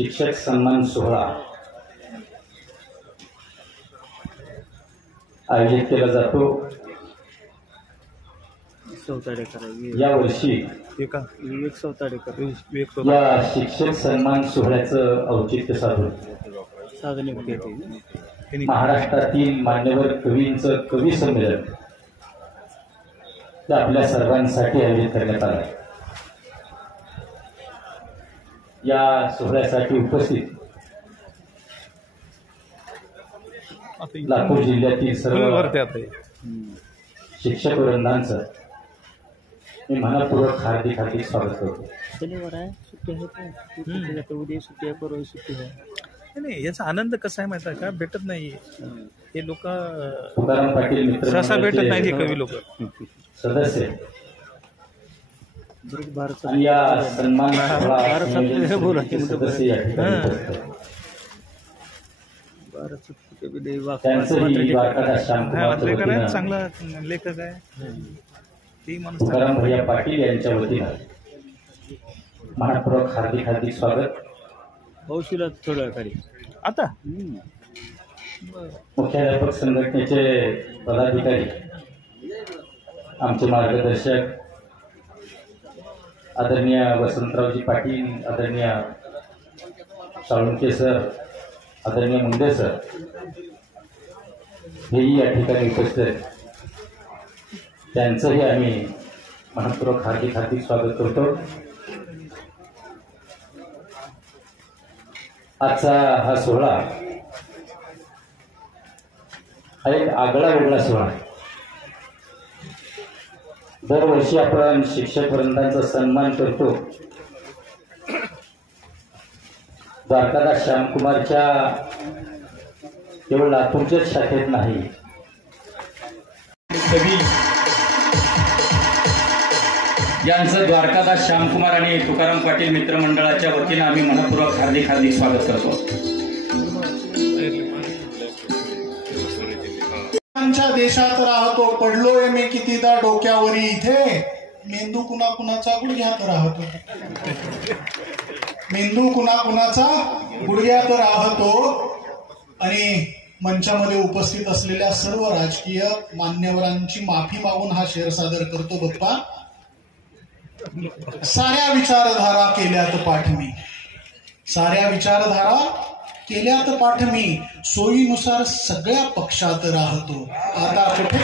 शिक्षक सन्मान सोहळा आयोजित केला जातो। या वर्षी या शिक्षक सन्मान सोहळ्याचं औचित्य साधून महाराष्ट्रातील मान्यवर कवींचं कवी संमेलन आपल्या सर्वांसाठी आयोजित करण्यात आलं। या सोहळ्यासाठी उपस्थित लातूर जिल्ह्यातील सर्व शिक्षक वृंदांचं मी मनपूर्वक हार्दिक स्वागत करतो। शनिवार आहे, सुट्टी आहे का? उद्या सुट्टी आहे, परवा सुट्टी आहे। नाही, याचा आनंद कसा आहे माहिती आहे का? भेटत नाही हे लोक, तुकाराम पाटील मित्र सहसा भेटत नाही हे कवी लोक सदस्य आणि या सन्मान सदस्य या ठिकाणी चांगला लेखक आहे तुकाराम भैया पाटील यांच्या वतीनं मनपूर्वक हार्दिक स्वागत। हौशीला थोडं खाली आता मुख्याध्यापक संघटनेचे पदाधिकारी, आमचे मार्गदर्शक आदरणीय वसंतरावजी पाटील, आदरणीय साळुंके सर, आदरणीय मुंडे सर हेही या ठिकाणी उपस्थित आहेत। त्यांचंही आम्ही मनपूर्वक हार्दिक स्वागत करतो। आजचा हा सोहळा हा एक आगळा वेगळा सोहळा आहे। दरवर्षी आपण शिक्षक वृंदांचा सन्मान करतो। द्वारकादास श्यामकुमारच्या केवळ लातूरच्याच शाखेत नाही, कवी यांचं द्वारकादास श्यामकुमार आणि तुकाराम पाटील मित्रमंडळाच्या वतीनं आम्ही मनपूर्वक हार्दिक स्वागत करतो। देशात राहतो, पडलोय मी कितीदा डोक्यावरी, इथे मेंदू कुणाचा गुडघ्यात राहतो, मेंदू कुणाचा गुडघ्यात राहतो। आणि मंचामध्ये उपस्थित असलेल्या सर्व राजकीय मान्यवरांची माफी मागून हा शेर सादर करतो। बाप्पा, साऱ्या विचारधारा केल्यात पाठ मी, साऱ्या विचारधारा केल्यात पाठ मी, सोयीनुसार सगळ्या पक्षात राहतो, आता कुठे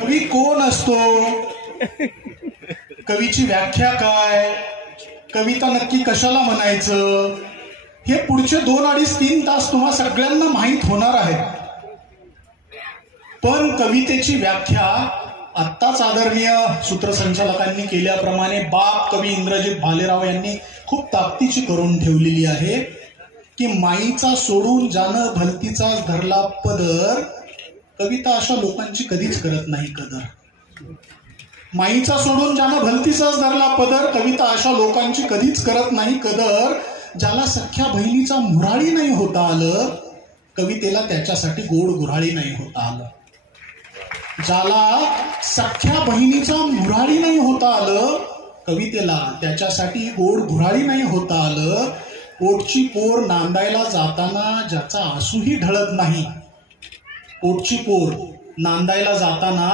कवी कोण असतो, कवीची व्याख्या काय, कविता नक्की कशाला म्हणायचं, हे पुढचे 2-2.5-3 तास तुम्हा सगळ्यांना माहीत होणार आहे। पण कवितेची व्याख्या आत्ताच आदरणीय सूत्रसंचालकांनी केल्याप्रमाणे बाप कवी इंद्रजित भालेराव यांनी खूप ताकदीची करून ठेवलेली आहे की माईचा सोडून ज्यानं भलतीचाच धरला पदर, कविता अशा लोकांची कधीच करत नाही कदर। माईचा सोडून ज्यानं भलतीचाच धरला पदर, कविता अशा लोकांची कधीच करत नाही कदर। ज्याला सख्या बहिणीचा मुराळी नाही होता आलं, कवितेला त्याच्यासाठी गोड गुऱ्हाळी नाही होता आलं। ज्याला सख्या बहिणीचा मुराळी नाही होता आलं, कवितेला त्याच्यासाठी गोड गुऱ्हाळी नाही होता आलं। पोटची पोर नांदायला जाताना ज्याचा आसूही ढळत नाही, पोटची पोर नांदायला जाताना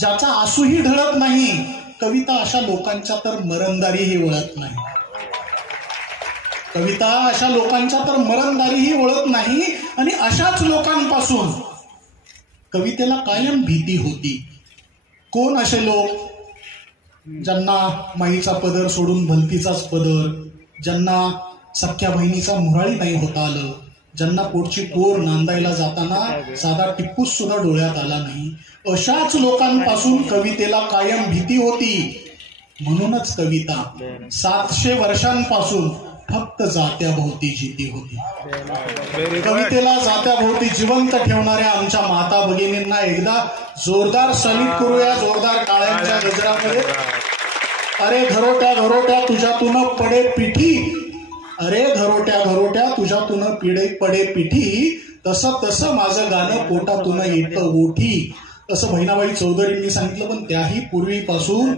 ज्याचा आसूही ढळत नाही, कविता अशा लोकांच्या तर मरणदारीही ओळखत नाही, कविता अशा लोकांच्या तर मरणदारीही ओळखत नाही। आणि अशाच लोकांपासून कवितेला कायम भीती होती। कोण असे लोक, ज्यांना माईचा पदर सोडून भलतीचाच पदर, ज्यांना सख्या बहिणीचा मुराळी नाही होता आलं, ज्यांना पोटची पोर नांदायला जाताना साधा टिप्पूस सुद्धा डोळ्यात आला नाही, अशाच लोकांपासून कवितेला कायम भीती होती। म्हणूनच कविता 700 वर्षांपासून फक्त जात्याभोवती जिती होती। कवितेला जात्याभोवती जिवंत ठेवणाऱ्या आमच्या माता भगिनींना एकदा जोरदार सलीट करूया, जोरदार टाळ्यांच्या गजरामध्ये। अरे घरोट्या घरोट्या तुझ्यातून पडे पिठी, अरे घरोट्या घरोट्या तुझ्यातून पडे पिठी, तसं तसं माझं गाणं पोटातून येतं ओठी, असं बहिणाबाई चौधरींनी सांगितलं, पण त्याही पूर्वीपासून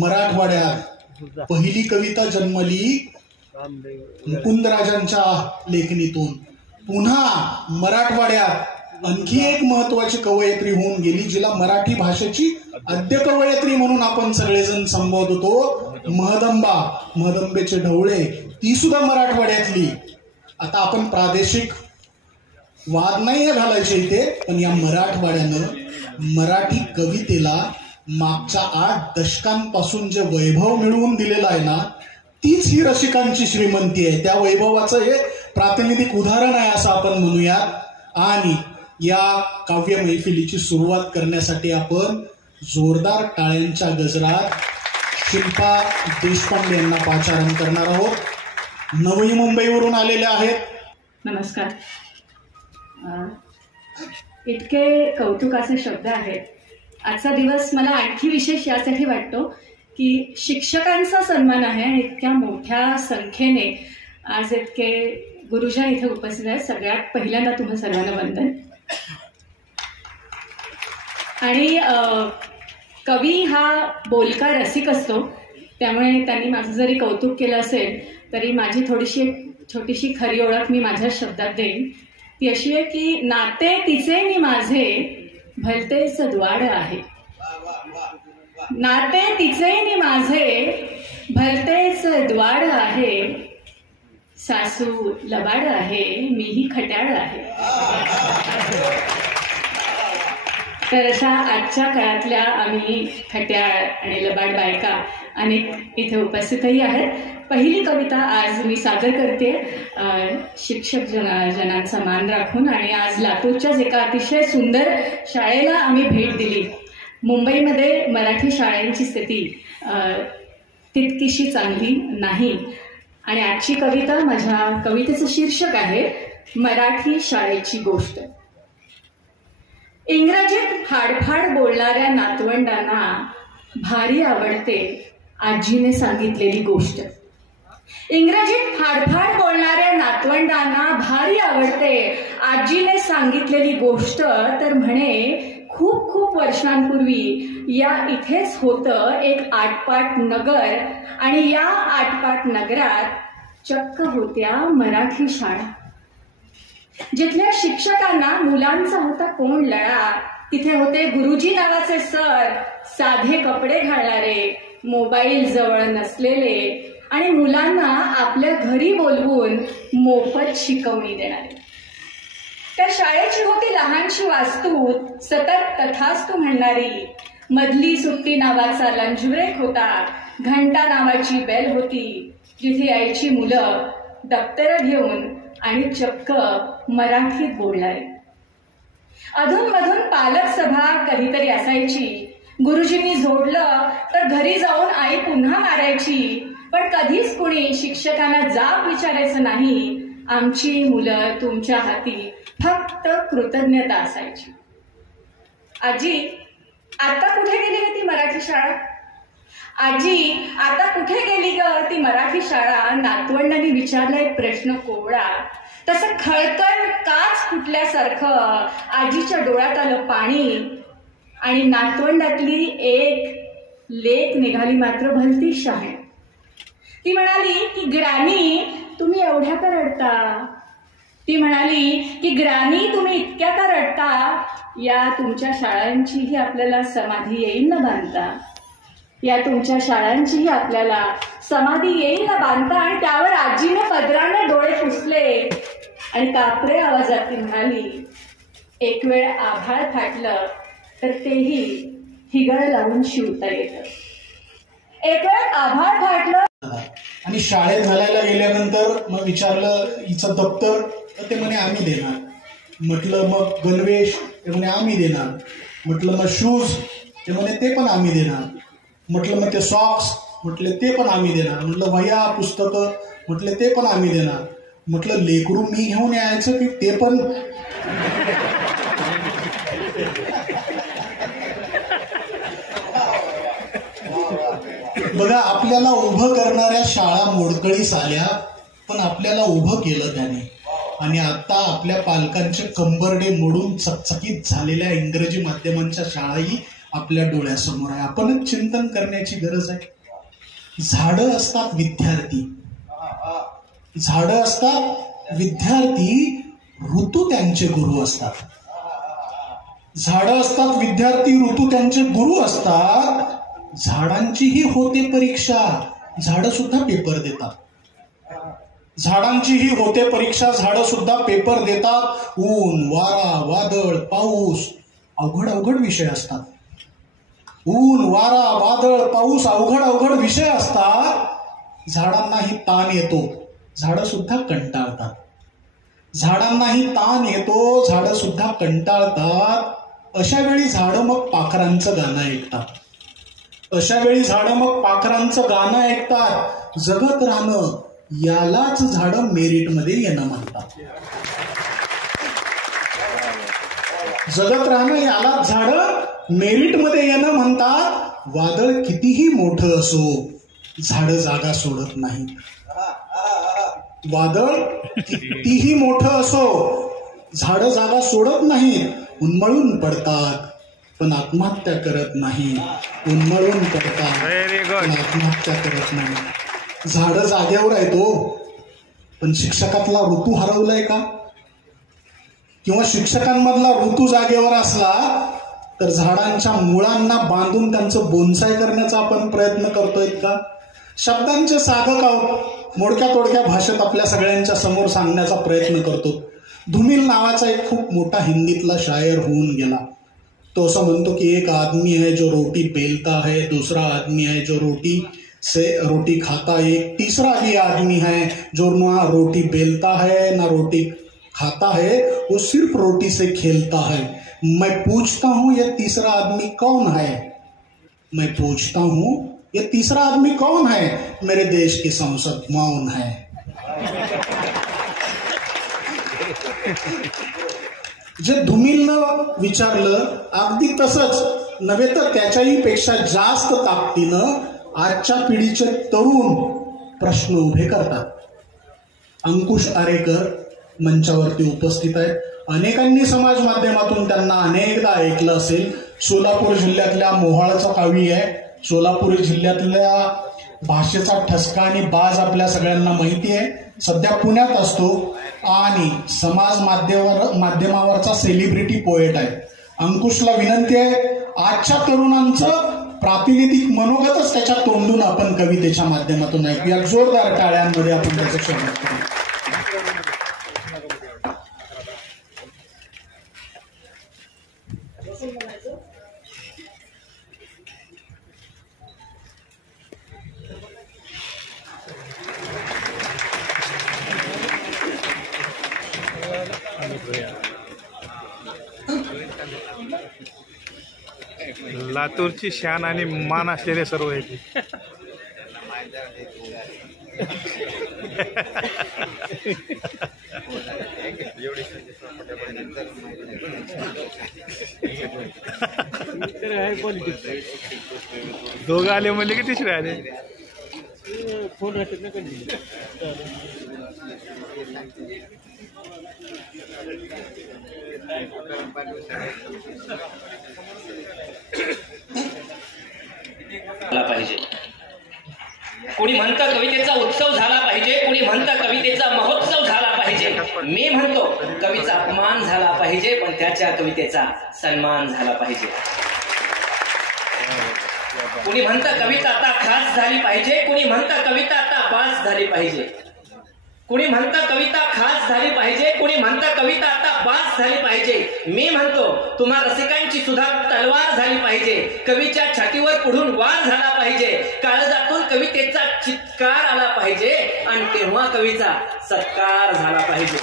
मराठवाड्यात पहिली कविता जन्मली मुकुंदराजांच्या लेखणीतून. पुन्हा मराठवाड्यात आणखी एक महत्वाची कवयित्री होऊन गेली, जिला मराठी भाषेची आद्य कवयित्री म्हणून आपण सगळेजण संबोधतो, महदंबेचे ढवळे, ती सुद्धा मराठवाड्यातली. आता आपण प्रादेशिक वाद नाही घालायचे इथे, पण या मराठवाड्यानं मराठी कवितेला मागच्या 8 दशकांपासून जे वैभव मिळवून दिलेलं आहे ना, तीच ही रसिकांची श्रीमंती आहे. त्या वैभवाचं हे प्रातिनिधिक उदाहरण आहे असं आपण म्हणूयात. आणि या काव्य मैफिलीची सुरुवात करण्यासाठी आपण जोरदार टाळ्यांच्या गजरात शिल्पा देशपांडे यांना पाचारण करणार आहोत. नवी मुंबईवरून आलेल्या आहेत. नमस्कार. इतके कौतुकाचे शब्द आहेत. आजचा दिवस मला आणखी विशेष यासाठी वाटतो की शिक्षकांचा सन्मान आहे आणि इतक्या मोठ्या संख्येने आज इतके गुरुजन इथे उपस्थित आहेत. सगळ्यात पहिल्यांदा तुम्हा सर्वांना वंदन. आणि कवी हा बोलका रसिक असतो, त्यामुळे त्यांनी माझं जरी कौतुक केलं असेल तरी माझी थोडीशी छोटीशी खरी ओळख मी माझ्या शब्दात देईन. ती अशी आहे की नाते तिचे नि माझे भलतेच द्वाड आहे. नाते तिचे नि माझे भलतेच द्वाड आहे. सासू लबाड आहे, मीही खट्याळ आहे. तर अशा आजच्या काळातल्या आम्ही खट्याळ आणि लबाड बायका अनेक इथे उपस्थितही आहेत. पहिली कविता आज मी सादर करते शिक्षक जनांचा मान राखून. आणि आज लातूरच्याच एका अतिशय सुंदर शाळेला आम्ही भेट दिली. मुंबईमध्ये मराठी शाळांची स्थिती तितकीशी चांगली नाही. आणि आजची कविता, माझ्या कवितेचं शीर्षक आहे मराठी शाळेची गोष्ट. इंग्रजीत फाडफाड बोलणाऱ्या नातवंडांना भारी आवडते आजीने सांगितलेली गोष्ट. इंग्रजीत फाडफाड बोलणाऱ्या नातवंडांना भारी आवडते आजीने सांगितलेली गोष्ट. तर म्हणे खूप खूप वर्षांपूर्वी या इथेच होतं एक आटपाट नगर आणि या आटपाट नगरात चक्क होत्या मराठी शाळा. जिथल्या शिक्षकांना मुलांचा होता कोण लळा. तिथे होते गुरुजी नावाचे सर, साधे कपडे घालणारे, मोबाईल जवळ नसलेले आणि मुलांना आपल्या घरी बोलवून मोफत शिकवणी देणारे. त्या शाळेची होती लहानशी वास्तू, सतत तथास्तु म्हणणारी. मधली सुट्टी नावाचा लंच ब्रेक होता, घंटा नावाची बेल होती, जिथे यायची मुलं दप्तर घेऊन आणि चक्क मराठीत बोलणारे. अधूनमधून पालक सभा कधीतरी असायची. गुरुजींनी झोडलं तर घरी जाऊन आई पुन्हा मारायची. पण कधीच कुणी शिक्षकांना जाब विचारायचं नाही. आमची मुलं तुमच्या हाती फक्त कृतज्ञता असायची. आजी, आता कुठे गेली ग ती मराठी शाळा? आजी, आता कुठे गेली ग ती मराठी शाळा? नातवंडांनी विचारला एक प्रश्न कोवळा. तसं खळकण काच फुटल्यासारखं आजीच्या डोळ्यात आलं पाणी. आणि नातवंडातली एक लेक निघाली मात्र भलती शहाणी. ती म्हणाली की ग्रानी, तुम्ही एवढ्या का रडता? ती म्हणाली की ग्रानी, तुम्ही इतक्या का रडता? या तुमच्या शाळांचीही आपल्याला समाधी येईल ना बांधता. या तुमच्या शाळांचीही आपल्याला समाधी येईल ना बांधता. आणि त्यावर आजीने पदराने डोळे पुसले आणि कापरे आवाजात म्हणाली, एक वेळ आभाळ फाटलं तर तेही हिगळ लावून शिवता येतं. एक वेळ आभाळ फाटलं. आणि शाळेत घालायला गेल्यानंतर मग विचारलं हिचं दप्तर, तर ते म्हणे आम्ही देणार. म्हटलं मग गणवेश, ते म्हणे आम्ही देणार. म्हटलं मग शूज, ते म्हणे ते पण आम्ही देणार. म्हटलं मग ते सॉक्स, म्हटले ते पण आम्ही देणार. म्हटलं वह्या पुस्तकं, म्हटले ते पण आम्ही देणार. म्हटलं लेकरू मी घेऊन यायचं की ते पण? बघा, आपल्याला उभं करणाऱ्या शाळा मोडकळीस आल्या, पण आपल्याला उभं केलं त्याने. आणि आता आपल्या पालकांचे कंबरडे मोडून चकचकीत झालेल्या इंग्रजी माध्यमांच्या शाळाही आपल्या डोळ्यासमोर आहे. आपणच चिंतन करण्याची गरज आहे. झाडं असतात विद्यार्थी, झाडं असतात विद्यार्थी, ऋतू त्यांचे गुरु असतात. झाडं असतात विद्यार्थी, ऋतू त्यांचे गुरु असतात. झाडांचीही होते परीक्षा, झाडं सुद्धा पेपर देतात. झाडांचीही होते परीक्षा, झाडं सुद्धा पेपर देतात. ऊन, वारा, वादळ, पाऊस अवघड अवघड विषय असतात. ऊन, वारा, वादळ, पाऊस अवघड अवघड विषय असतात. झाडांनाही ताण येतो, झाडं सुद्धा कंटाळतात. झाडांनाही ताण येतो, झाडं सुद्धा कंटाळतात. अशा वेळी झाडं मग पाखरांचं गाणं ऐकतात. अशा वेळी झाडं मग पाखरांचं गाणं ऐकतात. जगत राहणं यालाच झाडं मेरिटमध्ये येणं म्हणतात. जगत राहणं यालाच झाडं मेरिटमध्ये येणं म्हणतात. वादळ कितीही मोठं असो, झाडं जागा सोडत नाहीत. वादळ कितीही मोठं असो, झाडं जागा सोडत नाहीत. उन्मळून पडतात पण आत्महत्या करत नाही. उन्मळून पडतात पण आत्महत्या करत नाही. झाडं जागेवर आहेत हो, पण शिक्षकातला ऋतू हरवलाय का? किंवा शिक्षकांमधला ऋतू जागेवर असला तर झाडांच्या मुळांना बांधून त्यांचं बोनसाय करण्याचा आपण प्रयत्न करतोय का? शब्दांचे साधक आहोत, मोडक्या तोडक्या भाषेत आपल्या सगळ्यांच्या समोर सांगण्याचा प्रयत्न करतो. धुमिल नावाचा एक खूप मोठा हिंदीतला शायर होऊन गेला. तो असं म्हणतो की एक आदमी है जो रोटी बेलता है, दूसरा आदमी है जो रोटी खाता है, एक तीसरा भी आदमी है जो ना रोटी बेलता है ना रोटी खाता है, वो सिर्फ रोटी से खेलता है. मैं पूछता हूं ये तीसरा आदमी कौन है? मैं पूछता हूं ये तीसरा आदमी कौन है? मेरे देश की संसद मौन है. जे धुमिलनं विचारलं अगदी तसंच नव्हे तर त्याच्याही पेक्षा जास्त ताकदीनं आजच्या पिढीचे तरुण प्रश्न उभे करतात. अंकुश आरेकर मंचावरती उपस्थित आहेत. अनेकांनी समाज माध्यमातून त्यांना अनेकदा ऐकलं असेल. सोलापूर जिल्ह्यातल्या मोहाळचा कावी आहे. सोलापूर जिल्ह्यातल्या भाषेचा ठसका आणि बाज आपल्या सगळ्यांना माहिती आहे. सध्या पुण्यात असतो आणि समाज माध्यमावरचा सेलिब्रिटी पोएट आहे. अंकुशला विनंती आहे, आजच्या तरुणांचं प्रातिनिधिक मनोगतच त्याच्या तोंडून आपण कवितेच्या माध्यमातून ऐकूया. जोरदार टाळ्यांमध्ये आपण त्याचं स्वागत करू. लातूरची शान आणि मान असलेले सर्व आहेत. दोघं आले म्हणले की तिसरे आले. फोन राहतात ना कधी. पाहिजे. कोणी म्हणतं कवितेचा उत्सव झाला पाहिजे, कोणी म्हणतं कवितेचा महोत्सव झाला पाहिजे. मी म्हणतो कवीचा अपमान झाला पाहिजे, पण त्याच्या कवितेचा सन्मान झाला पाहिजे. कोणी म्हणतं कविता आता खास झाली पाहिजे, कोणी म्हणतं कविता आता बास झाली पाहिजे. कोणी म्हणतं कविता खास झाली पाहिजे, कोणी म्हणतं कविता आता बास झाली पाहिजे. मी म्हणतो तुम्हा रसिकांची सुद्धा तलवार झाली पाहिजे. कवीच्या छातीवर पुढून वार झाला पाहिजे. काळजातून कवितेचा चित्कार आला पाहिजे आणि तेव्हा कवीचा सत्कार झाला पाहिजे.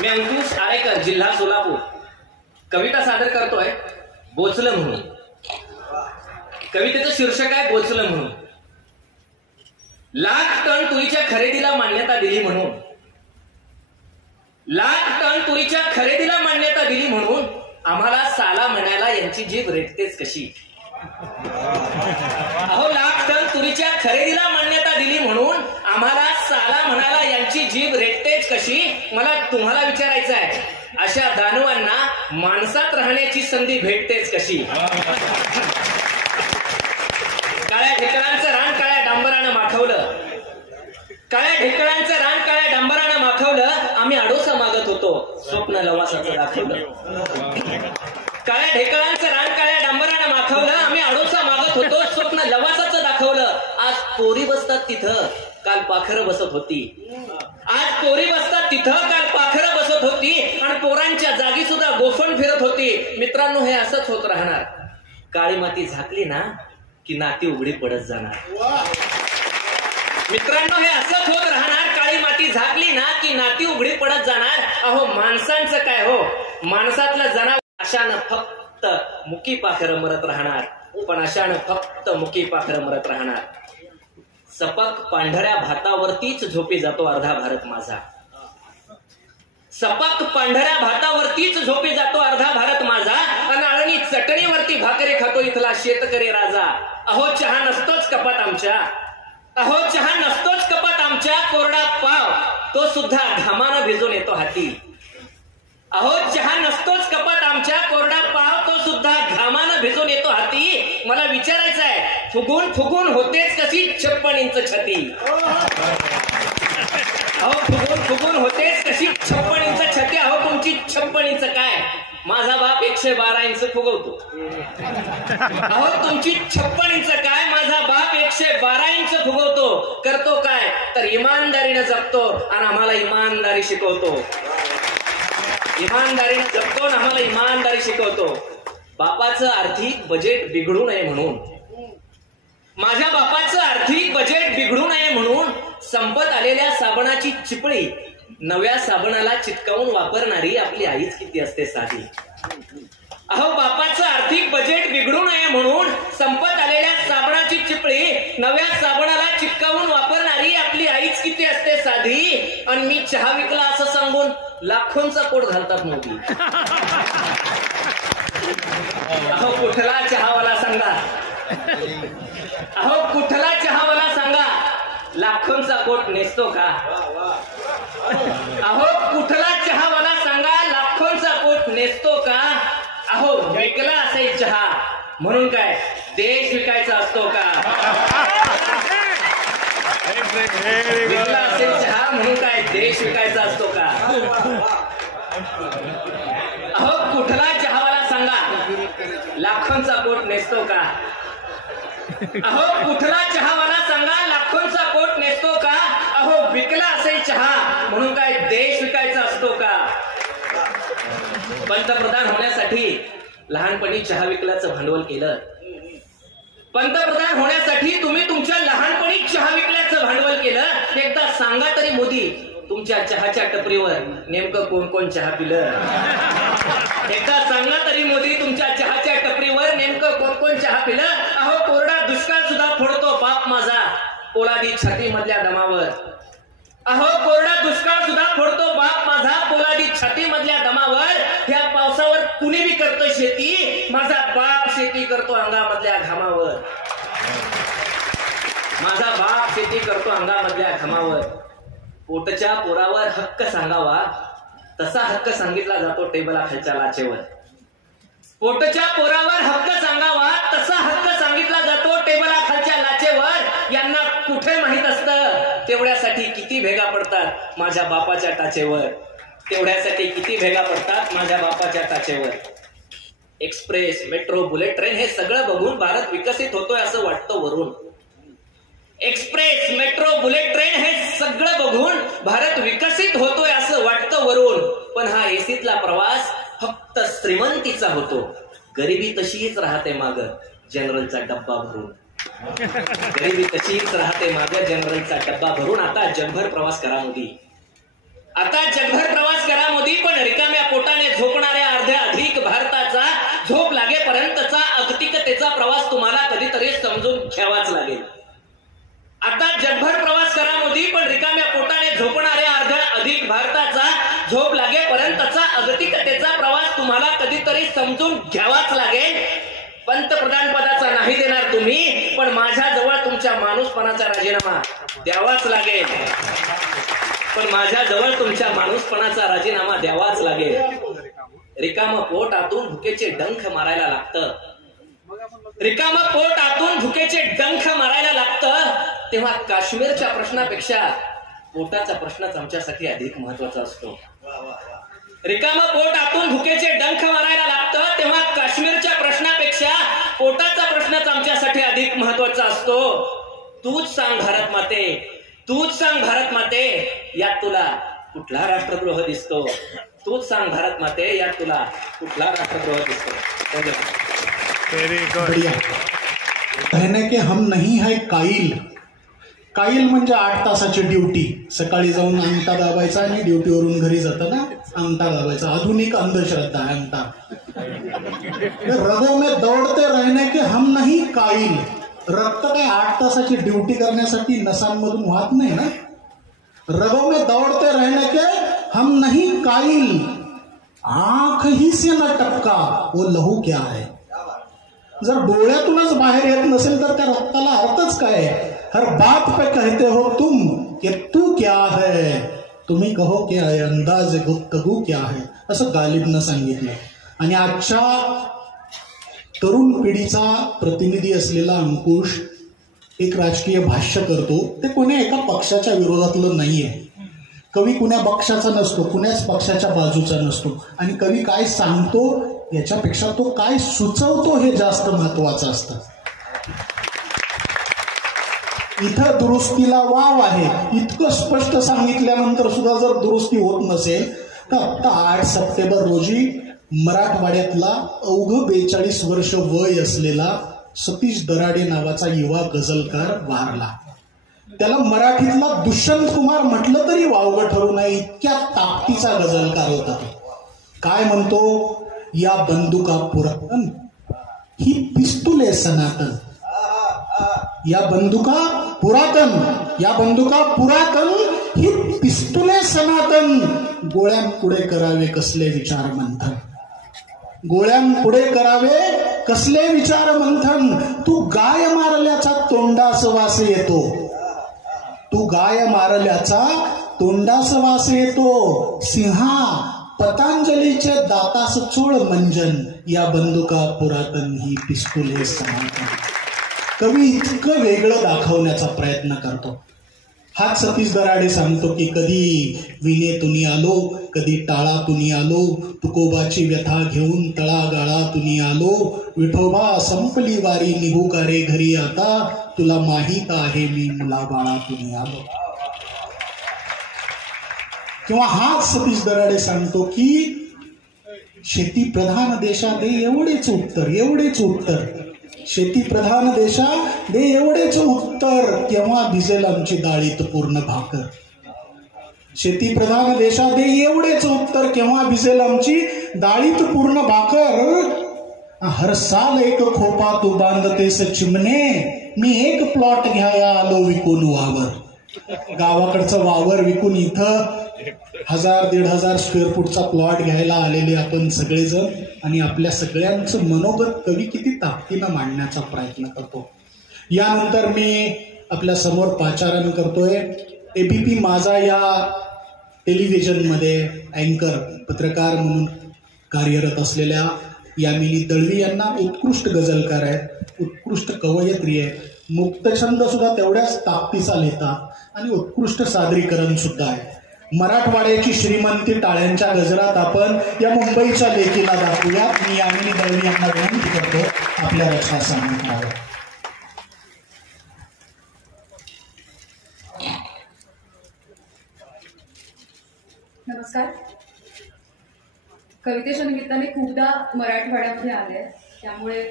मी अंकुश आरेकर, जिल्हा सोलापूर, कविता सादर करतोय बोचलं म्हणून. कवितेचं शीर्षक आहे बोचलं म्हणून. लाख टन तुरीच्या खरेदीला मान्यता दिली म्हणून, लाख टन तुरीच्या खरेदीला मान्यता दिली म्हणून आम्हाला साला म्हणायला यांची जीभ रेटतेच कशी. अहो, लाख टन तुरीच्या खरेदीला मान्यता दिली म्हणून आम्हाला साला म्हणायला यांची दानवाची जीभ रेटतेच कशी, मला तुम्हाला विचारायचं आहे, अशा दानवांना माणसात राहण्याची संधी भेटतेच कशी? काळ्या ढेकळांचं रान काळ्या डांबरानं माखवलं, काळ्या ढेकळांचं रान काळ्या डांबरानं माखवलं, आम्ही आडोसा मागत होतो, स्वप्न लवासाचं दाखवलं. काळ्या ढेकळांचं रान काळ्या डांबरानं माखवलं, आम्ही आडोसा मागत होतो, स्वप्न लवासाचं दाखवलं. आज पोरी बसतात तिथं, काल पाखरं बसत होती. आज पोरी बसतात तिथं, काल पाखरं बसत होती, आणि पोरांच्या जागी सुद्धा गोफण फिरत होती. मित्रांनो, हे असंच होत राहणार. काळी माती झाकली ना की नाती उघडी पडत जाणार. मित्रांनो, हे असंच होत राहणार. काळी माती झाकली ना की नाती उघडी पडत जाणार. अहो, माणसांचं काय हो, माणसातलं जनावर अशानं फक्त मुकी पाखरं मरत राहणार, पण अशानं फक्त मुकी पाखरं मरत राहणार. सपक पांढऱ्या भातावरतीच झोपी जातो अर्धा भारत माझा. सपक पांढऱ्या भातावरतीच झोपी जातो अर्धा भारत माझा, आणि अळणी चटणीवरती भाकरी खातो इथला शेतकरी राजा. अहो, चहा नसतोच कपात आमच्या, अहो, चहा नसतोच कपात आमच्या, कोरडा पाव तो सुद्धा घामानं भिजून येतो हाती. अहो, चहा नसतोच कपात आमच्या, कोरडा पाव तो सुद्धा घामानं भिजून येतो हाती. मला विचारायचं आहे, फुगून फुगून होतेच कशी 56 इंच छाती? अहो, फुगून फुगून होतेच कशी 56 इंच छाती? अहो, तुमची 56 इंच काय, माझा बाप 112 इंच फुगवतो. अहो, तुमची 56 इंच काय, माझा बाप 112 इंच फुगवतो. करतो काय, तर इमानदारीनं जगतो आणि आम्हाला इमानदारी शिकवतो. इमानदारीनं जगतो आणि आम्हाला इमानदारी शिकवतो. बापाचं आर्थिक बजेट बिघडू नये म्हणून, माझ्या बापाचं आर्थिक बजेट बिघडू नये म्हणून संपत आलेल्या साबणाची चिपळी नव्या साबणाला चिटकावून वापरणारी आपली आईच किती असते साधी. अहो, बापाचं आर्थिक बजेट बिघडू नये म्हणून संपत आलेल्या साबणाची चिपळी नव्या साबणाला चिटकावून वापरणारी आपली आईच किती असते साधी. आणि मी चहा विकला असं सांगून लाखोंचा कोट घालतात मोदी. अहो, कुठला चहावाला सांगा, अहो, कुठला चहावाला सांगा, लाखोंचा कोट नेसतो का? अहो, कुठला चहावाला सांगा, लाखोंचा कोट नेसतो का? अहो, विकला असेल चहा म्हणून काय देश विकायचा असतो का? विकला असेल चहा म्हणून काय देश विकायचा असतो का? अहो, कुठला चहावाला सांगा, लाखोंचा कोट नेसतो का? अहो, कुठला चहावाला सांगा, लाखोंचा कोट नेसतो का? अहो, विकला असेल चहा म्हणून काय देश विकायचा असतो का? पंतप्रधान होण्यासाठी लहानपणी चहा विकल्याचं भांडवल केलं. पंतप्रधान होण्यासाठी तुम्ही तुमच्या लहानपणी चहा विकल्याचं भांडवल केलं. एकदा सांगा तरी मोदी, तुमच्या चहाच्या टपरीवर नेमकं कोण कोण चहा पिलं? एकदा सांगा तरी मोदी, तुमच्या चहाच्या टपरीवर नेमकं कोण कोण चहा पिलं? अहो, कोरडा दुष्काळ सुद्धा फोडतो बाप माझा पोलादी छाती मधल्या दमावर. अहो, कोरडा दुष्काळ सुद्धा फोडतो बाप माझा पोलादी छाती मधल्या दमावर. ह्या पावसावर कुणी बी करतो शेती, माझा बाप शेती करतो अंगामधल्या घामावर. माझा बाप शेती करतो अंगामधल्या घामावर. पोटच्या पोरावर हक्क सांगावा तसा हक्क सांगितला जातो टेबलाखालच्या लाचेवर. पोटच्या पोरावर हक्क सांगावा तसा हक्क सांगितला जातो टेबलाखालच्या लाचेवर. यांना कुठे माहित असतं तेवढ्यासाठी किती भेगा पडतात माझ्या बापाच्या टाचेवर. तेवढ्यासाठी किती भेगा पडतात माझ्या बापाच्या टाचेवर. एक्सप्रेस, मेट्रो, बुलेट ट्रेन हे सगळं बघून भारत विकसित होतोय असं वाटतं वरून. एक्सप्रेस, मेट्रो, बुलेट ट्रेन हे सगळं बघून भारत विकसित होतोय असं वाटतं वरून. पण हा एसीतला प्रवास फक्त श्रीमंतीचा होतो. गरिबी तशीच राहते माग जनरलचा डब्बा भरून. गरिबी तशीच राहते माग जनरलचा डब्बा भरून. आता जगभर प्रवास करा मोदी, आता जगभर प्रवास करा मोदी, पण रिकाम्या पोटाने झोपणाऱ्या अर्ध्या अधिक भारताचा झोप लागेपर्यंतचा अगतिकतेचा प्रवास तुम्हाला कधीतरी समजून घ्यावाच लागेल. आता जगभर प्रवास करा मोदी, पण रिकाम्या पोटाने झोपणाऱ्या अर्ध्या अधिक भारताचा झोप लागेपर्यंतचा अगतिकतेचा प्रवास तुम्हाला कधीतरी समजून घ्यावाच लागेल. पंतप्रधान पदाचा नाही देणार तुम्ही, पण माझ्या जवळ तुमच्या माणूसपणाचा राजीनामा द्यावाच लागेल. पण माझ्याजवळ तुमच्या माणूसपणाचा राजीनामा द्यावाच लागेल. रिकाम पोट आतून भुकेचे डंख मारायला लागतं. रिकाम पोट आतून भुकेचे डंख मारायला लागतं. तेव्हा काश्मीरच्या प्रश्नापेक्षा पोटाचा प्रश्नच आमच्यासाठी अधिक महत्वाचा असतो. रिकाम पोट आतून भुकेचे डंख मारायला लागतं. तेव्हा काश्मीरच्या प्रश्नापेक्षा पोटाचा प्रश्नच आमच्यासाठी अधिक महत्वाचा असतो. तूच सांग भारत माते, तूच सांग भारत माते, यात तुला कुठला राष्ट्रद्रोह दिसतो? तूच सांग भारत माते, यात तुला कुठला राष्ट्रद्रोह दिसतो? Very good. बढ़िया. कहने के हम नहीं है काईल. काईल म्हणजे 8 तासाची ड्युटी. सकाळी जाऊन अंगठा दाबायचा आणि ड्युटीवरून घरी जाताना अंगठा दाबायचा. आधुनिक अंधश्रद्धा है अंगठा. रगों में दौड़ते रहने के हम नहीं काईल. रक्त काय 8 तासाची ड्युटी करण्यासाठी नसांमधून वाहत नाही ना. रगों में दौड़ते रहने के हम नहीं काईल. आंख ही से न टपका वो लहू क्या है. जर डोळ्यातूनच बाहेर येत नसेल तर त्या रक्ताला अर्थच काय. हर बात पे कहते हो तुम कि तू क्या है, तुम्ही कहो कि अंदाज गुफ्तगू क्या है, असं गालिबनं सांगितलं. आणि आजच्या तरुण पिढीचा प्रतिनिधी असलेला अंकुश एक राजकीय भाष्य करतो. ते कोण्या एका पक्षाच्या विरोधातलं नाहीये. कवी कुण्या पक्षाचा नसतो, कुण्याच पक्षाच्या बाजूचा नसतो. आणि कवी काय सांगतो याच्यापेक्षा तो काय सुचवतो हे जास्त महत्वाचं असतं. इथं दुरुस्तीला वाव आहे इतकं स्पष्ट सांगितल्यानंतर सुद्धा जर दुरुस्ती होत नसेल तर आता 8 सप्टेंबर रोजी मराठवाड्यातला अवघ 42 वर्ष वय असलेला सतीश दराडे नावाचा युवा गझलकार वारला. त्याला मराठीतला दुष्यंत कुमार म्हटलं तरी वावगं ठरू नये इतक्या ताकदीचा गझलकार होता तो. काय म्हणतो, या बंदुका पुरातन ही पिस्तुले सनातन. या बंदुका पुरातन, या बंदुका पुरातन ही पिस्तुले सनातन. गोळ्यांपुढे करावे कसले विचार मंथन. गोळ्यांपुढे करावे कसले विचार मंथन. तू गाय मारल्याचा तोंडास वास येतो. तू गाय मारल्याचा तोंडास वास येतो. सिंहा पतंजलीचे दातास चोळ मंजन. या बंदुका पुरातन ही पिस्तुले सनातन. कवी इतकं वेगळं दाखवण्याचा प्रयत्न करतो. हाच सतीश दराडे सांगतो की कधी विनेतुनी आलो, कधी टाळातुनी आलो, तुकोबाची व्यथा घेऊन तळागाळातुनी आलो. विठोबा संपली वारी निघू का रे घरी आता, तुला माहीत आहे मी मुलाबाळातुनी आलो. किंवा हाच सतीश दराडे सांगतो की शेती प्रधान देशा दे एवढेच उत्तर, एवढेच उत्तर. शेती प्रधान देशा दे एवढेच उत्तर, केव्हा भिजेल आमची डाळीत पूर्ण भाकर. शेती प्रधान देशा दे एवढेच उत्तर, केव्हा भिजेल आमची डाळीत पूर्ण भाकर. हर साल एक खोपा तू बांधतेस चिमणे, मी एक प्लॉट घ्याया आलो विकून वावर. गावाकडचं वावर विकून इथं 1000-1500 स्क्वेअर फूटचा प्लॉट घ्यायला आलेले आपण सगळेजण. आणि आपल्या सगळ्यांचं मनोगत कवी किती ताकदीनं मांडण्याचा प्रयत्न करतो. यानंतर मी आपल्या समोर पाचारण करतोय एबीपी माझा या टेलिव्हिजनमध्ये अँकर पत्रकार म्हणून कार्यरत असलेल्या यामिनी दळवी यांना. उत्कृष्ट गझलकार आहेत, उत्कृष्ट कवयित्री आहे, मुक्तछंद सुद्धा तेवढ्याच ताकदीचा लिहितात आणि उत्कृष्ट सादरीकरण सुद्धा आहे. मराठवाड्याची श्रीमंती टाळ्यांच्या गजरात आपण या मुंबईच्या लेकीला दाखवूया. मी यामिनी दळवी यांना विनंती करतो आपल्या रचना सांगितल्या. नमस्कार. कवितेच्या निमित्ताने खूपदा मराठवाड्यामध्ये आले, त्यामुळे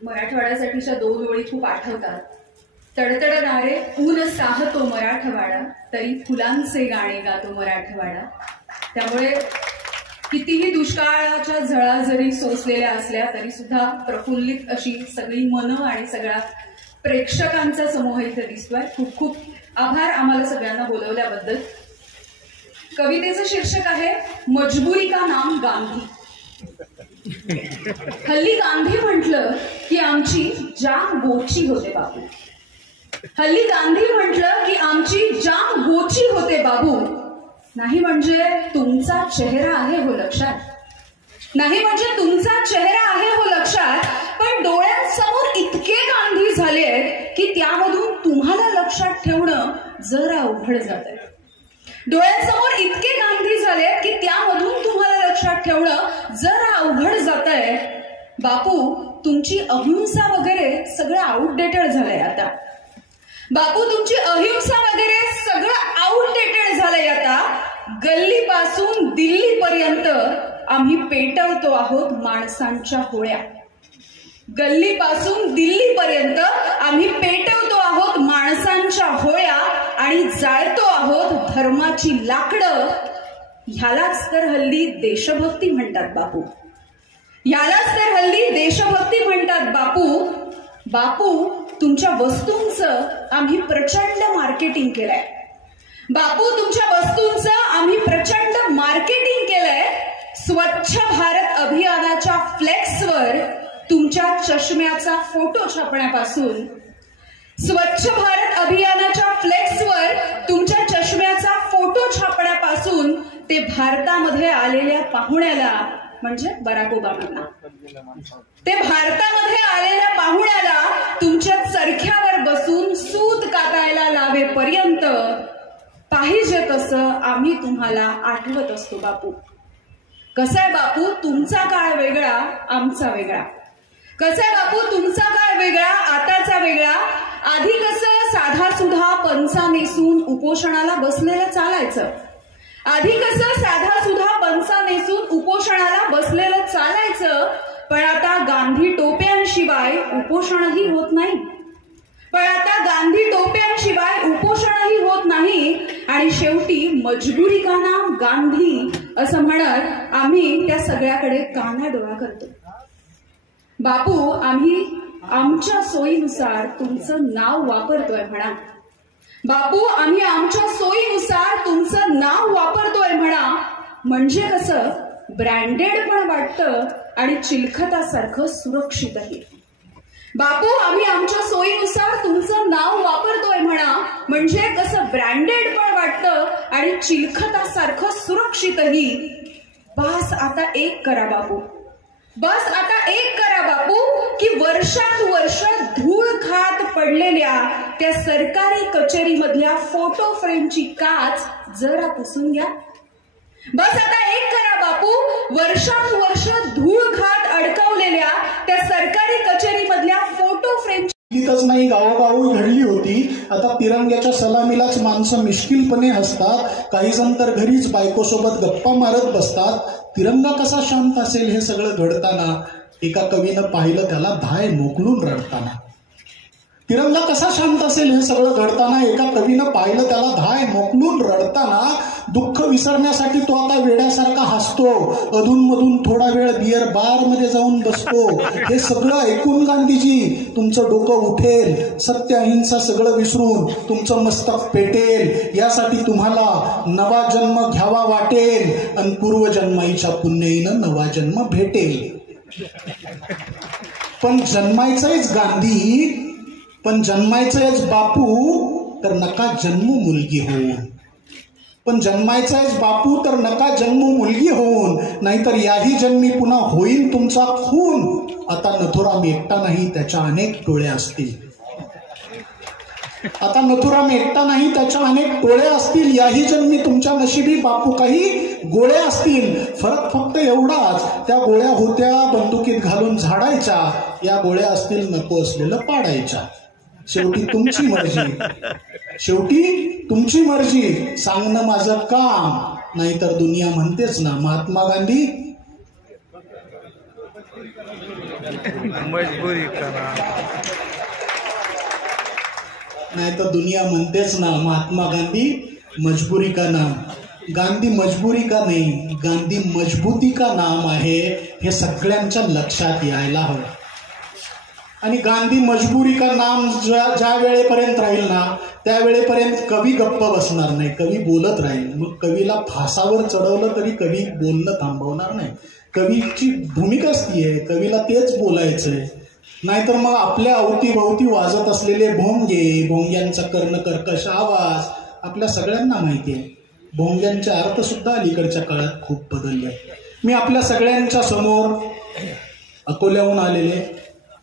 मराठवाड्यासाठीच्या 2 ओळी खूप आठवतात. तडतडणारे ऊन साहतो मराठवाडा, तरी फुलांचे गाणे गातो मराठवाडा. त्यामुळे कितीही दुष्काळाच्या झळा जरी सोसलेल्या असल्या तरी सुद्धा प्रफुल्लित अशी सगळी मनं आणि सगळ्या प्रेक्षकांचा समूह इथे दिसतोय. खूप खूप आभार आम्हाला सगळ्यांना बोलवल्याबद्दल. कवितेचं शीर्षक आहे मजबुरी का नाम गांधी. हल्ली गांधी म्हटलं की आमची जाम गोची होते बाबू. हल्ली गांधी म्हटलं की आमची जाम गोची होते बाबू. नाही म्हणजे तुमचा चेहरा आहे हो लक्षात, नाही म्हणजे तुमचा चेहरा आहे हो लक्षात, पण डोळ्यांसमोर इतके गांधी झाले की त्यामधून तुम्हाला लक्षात ठेवणं जरा अवघड जात आहे. डोळ्यांसमोर इतके गांधी झाले की त्यामधून तुम्हाला लक्षात ठेवणं जरा अवघड जात आहे. बापू, तुमची अहिंसा वगैरे सगळं आउटडेटेड झालंय आता. बापू, तुमची अहिंसा वगैरे सगळं आउटडेटेड झालंय आता. गल्लीपासून दिल्लीपर्यंत आम्ही पेटवतो आहोत माणसांच्या होळ्या. गल्लीपासून दिल्लीपर्यंत आम्ही पेटवतो आहोत माणसांच्या होळ्या आणि जाळतो आहोत धर्माची लाकडं. ह्यालाच तर हल्ली देशभक्ती म्हणतात बापू. ह्यालाच तर हल्ली देशभक्ती म्हणतात बापू. बापू, तुमच्या वस्तूंचं आम्ही प्रचंड मार्केटिंग केलंय. बापू, तुमच्या वस्तूंचं आम्ही प्रचंड मार्केटिंग केलंय. स्वच्छ भारत अभियानाच्या फ्लेक्सवर तुमच्या चष्म्याचा फोटो छापण्यापासून, स्वच्छ भारत अभियानाच्या फ्लेक्सवर तुमच्या चष्म्याचा फोटो छापण्यापासून ते भारतामध्ये आलेल्या पाहुण्याला म्हणजे बराक ओबामांना, ते भारतामध्ये आलेल्या पाहुण्याला तुमच्या चरख्यावर बसून सूत कातायला लावेपर्यंत पाहिजे तसं आम्ही तुम्हाला आठवत असतो बापू. कसं आहे बापू, तुमचा काळ वेगळा, आमचा वेगळा. कसं आहे बापू, तुमचा काळ वेगळा, आताचा वेगळा. आधी कसं साधा सुधा पंचा नेसून उपोषणाला बसलेलं चालायचं. आधी कसं साधा सुधा पंचा नेसून उपोषणाला बसलेलं चालायचं. पण आता गांधी टोप्यांशिवाय उपोषणही होत नाही. पण आता गांधी टोप्यांशिवाय उपोषणही होत नाही. आणि शेवटी मजबुरी का नाम गांधी असं म्हणत आम्ही त्या सगळ्याकडे कानाडोळा करतो. बापू, आम्ही आमच्या सोयीनुसार तुमचं नाव वापरतोय म्हणा. बापू, आम्ही आमच्या सोयीनुसार तुमचं नाव वापरतोय म्हणा. म्हणजे कसं ब्रँडेड पण वाटतं आणि चिलखतासारखं सुरक्षितही. बापू, आम्ही आमच्या सोयीनुसार तुमचं नाव वापरतोय म्हणा. म्हणजे कसं ब्रँडेड पण वाटतं आणि चिलखतासारखं सुरक्षितही. बस आता एक करा बापू, बस आता एक करा बापू की वर्षानुवर्ष धूळ खात पडलेल्या त्या सरकारी कचेरीमधल्या फोटो फ्रेमची काच जरा पुसून घ्या. बस आता एक करा बापू, वर्षानुवर्ष धूळ खात अडकवलेल्या त्या सरकारी कचेरीमधल्या फोटो फ्रेमची दिल्लीतच नाही, गावोगावी घडली होती. आता तिरंग्याच्या सलामीलाच माणसं मिश्किलपणे हसतात. काही जण तर घरीच बायकोसोबत गप्पा मारत बसतात. तिरंगा कसा शांत असेल हे सगळं घडताना. एका कवीनं पाहिलं त्याला धाय मोकलून रडताना. तिरंगा कसा शांत असेल हे सगळं घडताना. एका कवीनं पाहिलं त्याला धाय मोकलून रडताना. दुःख विसरण्यासाठी तो आता वेड्यासारखा हसतो. अधूनमधून थोडा वेळ बिअर बार मध्ये जाऊन बसतो. हे सगळं ऐकून गांधीजी तुमचं डोकं उठेल. सत्य अहिंसा सगळं विसरून तुमचं मस्तक पेटेल. यासाठी तुम्हाला नवा जन्म घ्यावा वाटेल आणि पूर्वजन्माईच्या पुण्याईनं नवा जन्म भेटेल. पण जन्मायचंच गांधी, पण जन्मायचंच बापू तर नका जन्मू मुलगी होऊन. पण जन्मायचंच बापू तर नका जन्मू मुलगी होऊन. नाहीतर याही जन्मी पुन्हा होईल तुमचा खून. आता नथुराम एकटा नाही, त्याच्या अनेक टोळे असतील. आता नथुराम एकटा नाही, त्याच्या अनेक टोळे असतील. याही जन्मी तुमच्या नशिबी बापू काही गोळे असतील. फरक फक्त एवढाच, त्या गोळ्या होत्या बंदुकीत घालून झाडायच्या. या गोळ्या असतील नको असलेलं पाडायच्या. शेवटी तुमची मर्जी, शेवटी तुमची मर्जी. सांगणं माझं काम, नाहीतर दुनिया म्हणतेच ना महात्मा गांधी मजबुरी करा. नाहीतर दुनिया म्हणतेच ना महात्मा गांधी मजबुरी का नाम. गांधी मजबुरी का नाही, गांधी मजबूती का नाम आहे. हे सगळ्यांच्या लक्षात यायला हवं. आणि गांधी मजबुरी का नाम ज्या वेळेपर्यंत राहील ना त्यावेळेपर्यंत कवी गप्प बसणार नाही, कवी बोलत राहील. मग कवीला फासावर चढवलं तरी कवी बोलणं थांबवणार नाही. कवीची भूमिकाच ती आहे, कवीला तेच बोलायचंय. नाहीतर मग आपल्या अवतीभोवती वाजत असलेले भोंगे, भोंग्यांचा कर्णकर्कश आवाज आपल्या सगळ्यांना माहिती आहे. भोंग्यांचे अर्थ सुद्धा अलीकडच्या काळात खूप बदलले आहेत. मी आपल्या सगळ्यांच्या समोर अकोल्याहून आलेले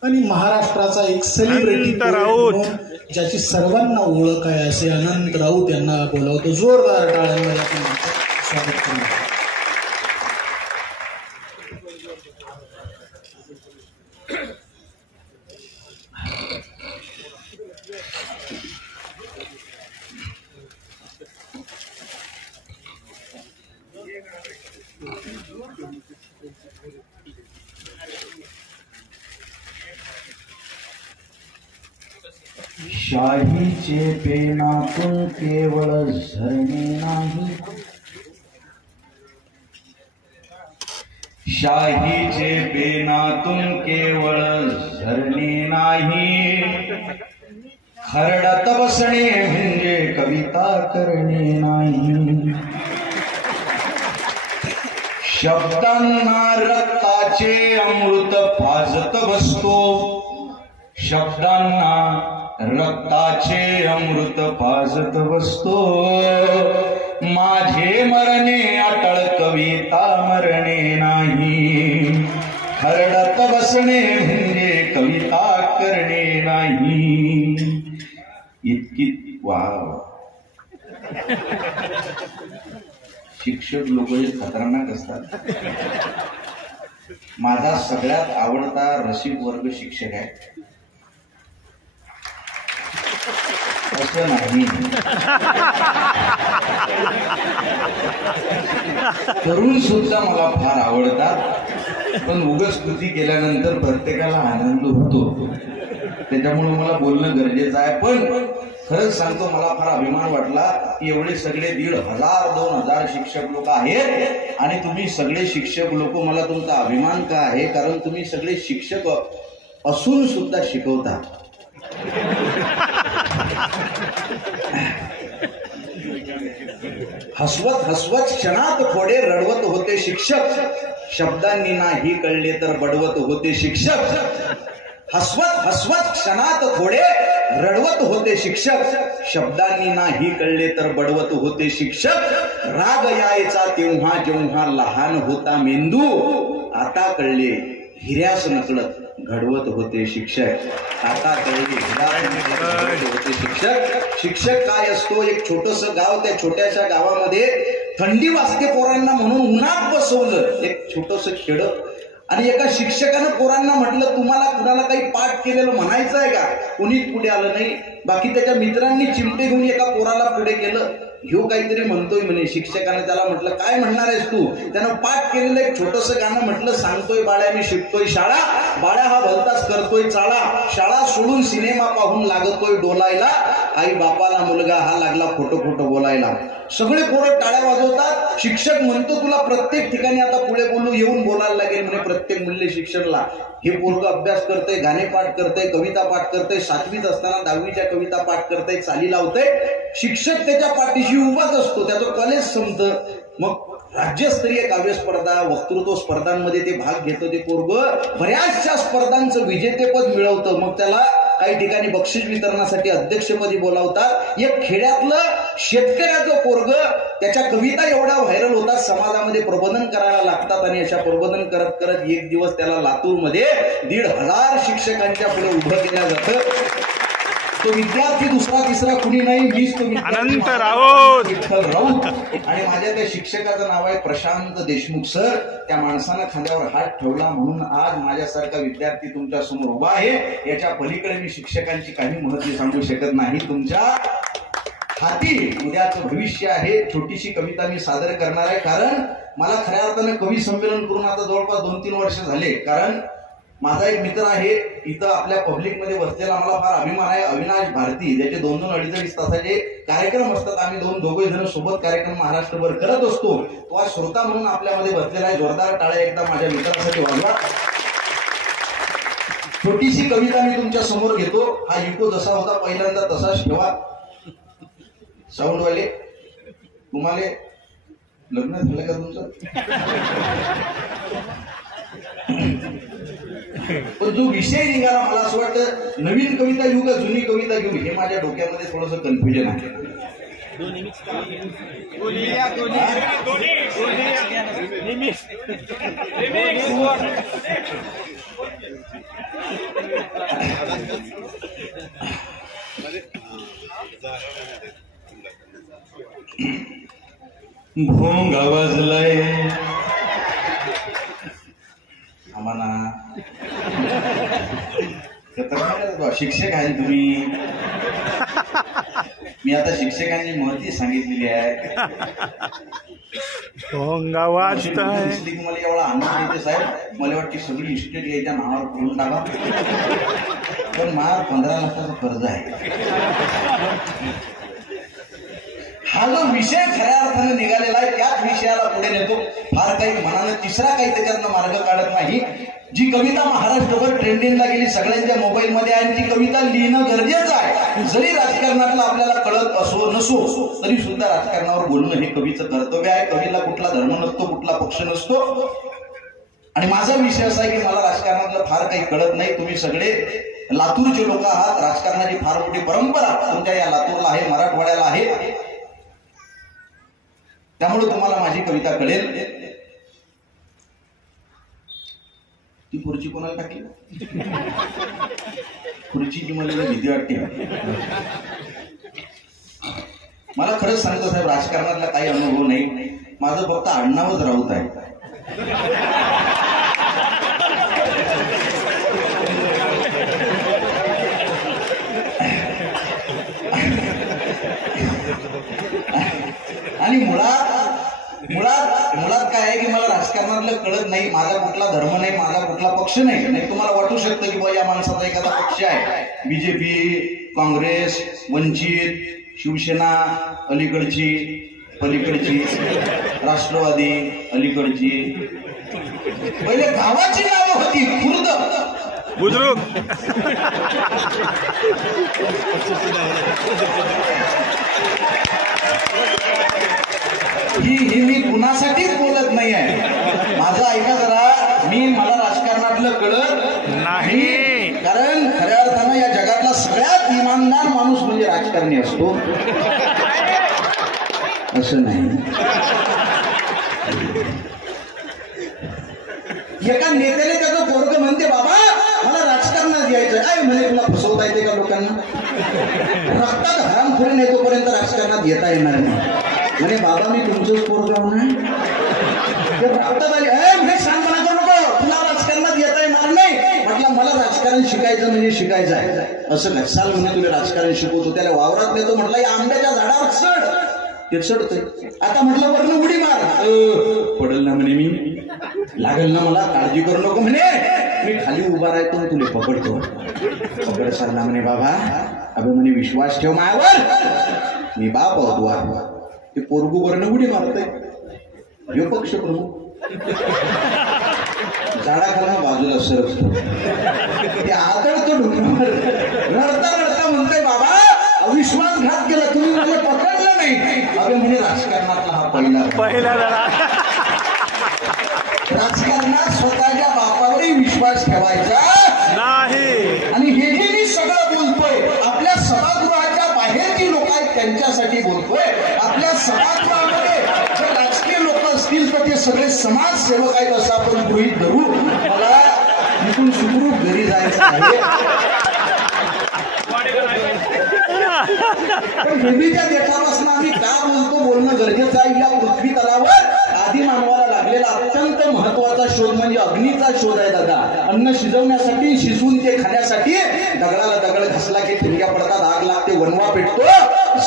आणि महाराष्ट्राचा एक सेलिब्रिटी अनंत राऊत ज्याची सर्वांना ओळख आहे असे अनंत राऊत यांना बोलावतो. जोरदार टाळ्यांमध्ये आपण स्वागत करू. शाहीचे पेनातून केवळ झरणे नाही, शाहीचे पेनातून केवळ झरणे नाही, खरडत बसणे म्हणजे कविता करणे नाही. शब्दांना रक्ताचे अमृत पाजत बसतो, शब्दांना रक्ताचे अमृत पाजत बसतो. माझे मरणे अटळ कविता मरणे नाही, खरडत बसणे म्हणजे कविता करणे नाही. इतकी वाव. शिक्षक लोक हे खतरनाक असतात. माझा सगळ्यात आवडता रसिक वर्ग शिक्षक आहे असं नाही. तरुण सुद्धा मला फार आवडतात, पण उगाच स्तुती केल्यानंतर प्रत्येकाला आनंद होतो, त्याच्यामुळे मला बोलणं गरजेचं आहे. पण खरंच सांगतो, मला फार अभिमान वाटला की एवढे सगळे 1,500-2,000 शिक्षक लोक आहेत आणि तुम्ही सगळे शिक्षक लोक, मला तुमचा अभिमान का आहे, कारण तुम्ही सगळे शिक्षक असून सुद्धा शिकवता. हसवत हसवत क्षणात थोडे रडवत होते शिक्षक, शब्दांनी नाही कळले तर बडवत होते शिक्षक. हसवत हसवत क्षणात थोडे रडवत होते शिक्षक, शब्दांनी नाही कळले तर बडवत होते शिक्षक. राग यायचा तेव्हा जेव्हा लहान होता मेंदू, आता कळले हिऱ्यास नकळत घडवत होते शिक्षक. आता कळले हिऱ्यास घडवत होते शिक्षक. शिक्षक काय असतो? एक छोटस गाव, त्या छोट्याशा गावामध्ये थंडी वाजते पोरांना म्हणून उन्हात बसवलं एक छोटस खेड, आणि एका शिक्षकानं पोरांना म्हटलं, तुम्हाला कुणाला काही पाठ केलेलं म्हणायचं आहे का? कुणीच पुढे आलं नाही. बाकी त्याच्या मित्रांनी चिमटे घेऊन एका पोराला पुढे केलं, ह्यो काहीतरी म्हणतोय म्हणे. शिक्षकाने त्याला म्हटलं, काय म्हणणार आहेस तू? त्यानं पाठ केलेलं एक छोटस गाणं म्हटलं, सांगतोय बाळ्या मी शिकतोय शाळा, बाळ्या हा भलताच करतोय चाळा, शाळा सोडून सिनेमा पाहून लागतोय डोलायला, आई बापाला मुलगा हा लागला खोटं खोटं बोलायला. सगळे पोरं टाळ्या वाजवतात. शिक्षक म्हणतो, तुला प्रत्येक ठिकाणी आता पुढे बोलू येऊन बोलायला लागेल म्हणे प्रत्येक मूल्य शिक्षणला. हे पोरग अभ्यास करतंय, गाणे पाठ करतंय, कविता पाठ करतंय, 7वीत असताना 10वीच्या कविता पाठ करतंय, चाली लावतंय. शिक्षक त्याच्या पाठीशी उभाच असतो, त्याचं कॉलेज संपतं. मग राज्यस्तरीय काव्य स्पर्धा, वक्तृत्व स्पर्धांमध्ये ते भाग घेतो. ते पोरग बऱ्याचशा स्पर्धांचं विजेतेपद मिळवतं. मग त्याला काही ठिकाणी बक्षीस वितरणासाठी अध्यक्षपदी बोलावतात. एक खेड्यातलं शेतकऱ्याचं पोरग, त्याच्या कविता एवढ्या व्हायरल होतात, समाजामध्ये प्रबोधन करायला लागतात, आणि अशा प्रबोधन करत करत एक दिवस त्याला लातूरमध्ये 1,500 शिक्षकांच्या पुढे उभं केलं जातं. तो विद्यार्थी दुसरा तिसरा कुणी नाही, मीच तो अनंत राऊत. विठ्ठल राऊत. आणि माझ्या त्या शिक्षकाचं नाव आहे प्रशांत देशमुख सर. त्या माणसानं खांद्यावर हात ठेवला म्हणून आज माझ्यासारखा विद्यार्थी तुमच्या समोर उभा आहे. याच्या पलीकडे मी शिक्षकांची काही महत्त्व सांगू शकत नाही. तुमच्या हाती उद्याचं भविष्य आहे. छोटीशी कविता मी सादर करणार आहे, कारण मला खऱ्या अर्थानं कवी संमेलन करून आता जवळपास 2-3 वर्ष झाले. कारण माझा एक मित्र आहे इथं आपल्या पब्लिकमध्ये बसलेला, मला फार अभिमान आहे, अविनाश भारती. ज्याचे 2-2 अडीच तासाचे कार्यक्रम असतात. आम्ही दोघे जण सोबत कार्यक्रम महाराष्ट्रभर करत असतो. तो आज श्रोता म्हणून आपल्यामध्ये बसलेला आहे. जोरदार टाळ्या एकदा माझ्या मित्रासाठी वाजवा. छोटीशी कविता मी तुमच्या समोर घेतो. हा इको जसा होता पहिल्यांदा तसाच ठेवा. साऊंडवाले, तुम्हाला लग्न झालं का तुमचं? पण जो विषय निघाला, मला असं वाटतं नवीन कविता घेऊ का जुनी कविता घेऊ, हे माझ्या डोक्यामध्ये थोडंसं कन्फ्युजन आहे. भोंग आवाजलाय आम्हाला शिक्षक आहे तुम्ही. मी आता शिक्षकांची महती सांगितलेली आहे. भोंगा वाजताय. मला एवढा आनंद येते साहेब. मला वाटते सगळी इस्टेट याच्या नावावर करून टाका. पण मला 15 लाखाचं कर्ज आहे. हा जो विषय खऱ्या अर्थाने निघालेला आहे त्याच विषयाला पुढे नेतो. फार काही मनानं तिसरा काही त्याच्यातनं मार्ग काढत नाही. जी कविता महाराष्ट्रभर ट्रेंडिंगला गेली, सगळ्यांच्या मोबाईलमध्ये आहे, ती कविता लिहिणं गरजेचं आहे. जरी राजकारणातलं आपल्याला कळत असो नसो तरी सुद्धा राजकारणावर बोलणं हे कवीचं कर्तव्य आहे. कवीला कुठला धर्म नसतो, कुठला पक्ष नसतो. आणि माझा विषय असा आहे की मला राजकारणातलं फार काही कळत नाही. तुम्ही सगळे लातूरचे लोक आहात. राजकारणाची फार मोठी परंपरा तुमच्या या लातूरला आहे, मराठवाड्याला आहे. त्यामुळे तुम्हाला माझी कविता कळेल. ती खुर्ची कोणाला टाकली? खुर्चीची मला भीती वाटते. मला खरंच सांगतो साहेब, राजकारणातला काही अनुभव नाही. माझं फक्त आडनावच राऊत आहे. आणि मुळात काय आहे की मला राजकारणातलं कळत नाही. माझा कुठला धर्म नाही, माझा कुठला पक्ष नाही. तुम्हाला वाटू शकतं की बा या माणसाचा एखादा पक्ष आहे, बीजेपी, काँग्रेस, वंचित, शिवसेना अलीकडची, पलीकडची, राष्ट्रवादी अलीकडची. पहिले गावाची नावं होती खुर्द, बुजुर्ग. ही मी कुणासाठीच बोलत नाही आहे. माझं ऐका जरा. मला राजकारणातलं कळत नाही. कारण खऱ्या अर्थानं या जगातला सगळ्यात इमानदार माणूस म्हणजे राजकारणी असतो असं नाही. एका नेत्याने त्याचं पोरगं म्हणते बाबा मला राजकारणात यायचं आहे म्हणे. तुला फसवता येते का लोकांना? रक्तात हरामखोरी नाही तोपर्यंत राजकारणात येता येणार नाही म्हणे. बाबा मी तुमचंच पोरगा नाही. रक्तात आली म्हणजे शांतपणा करू नको, तुला राजकारणात येता येणार नाही. म्हटलं मला राजकारण शिकायचं म्हणजे शिकायचं आहे. असं घसाल म्हणे तुला राजकारण शिकवतो. त्याला वावरात नेतो. म्हटलं या आंब्याच्या झाडावर चढ. ते चढतोय. आता म्हटलं वरनं उडी मार. पडल ना म्हणे मी, लागेल ना मला, काळजी करू नको म्हणे. मी खाली उभा राहतो तुला पकडतो. पकड सरला म्हणे बाबा अबे म्हणे विश्वास ठेव माझ्यावर, मी बाप आहोत. ते पोरगू वरनं उडी मारतय. यो पक्ष प्रमुख झाडाखाना बाजूला सरकतो. ते आदळतो ढुंगावर, रडता रडता म्हणतोय बाबा अविश्वासघात केला तुम्ही, मला पकडलं नाही. अबे म्हणे राजकारणातला हा पहिला राजकारणात स्वतःच्या बापावरही विश्वास ठेवायचा नाही. आणि हेही मी सगळं बोलतोय. आपल्या सभागृहाच्या बाहेर जी लोक आहेत त्यांच्यासाठी बोलतोय. आपल्या सभागृहामध्ये जे राजकीय लोक असतील तर ते सगळे समाजसेवक आहेत असं आपण गृहीत धरू. मला इथून सुखरूप घरी जायचं आहे. पण भूमीच्या देशापासून आम्ही का बोलतो, बोलणं गरजेचं आहे. या पृथ्वी तलावर आधी मानवाला लागलेला अत्यंत महत्वाचा शोध म्हणजे अग्नीचा शोध आहे दादा. अन्न शिजवण्यासाठी, शिजवून ते खाण्यासाठी दगडाला दगड घासला की ठिणग्या पडतात, आग लागते, वनवा पेटतो,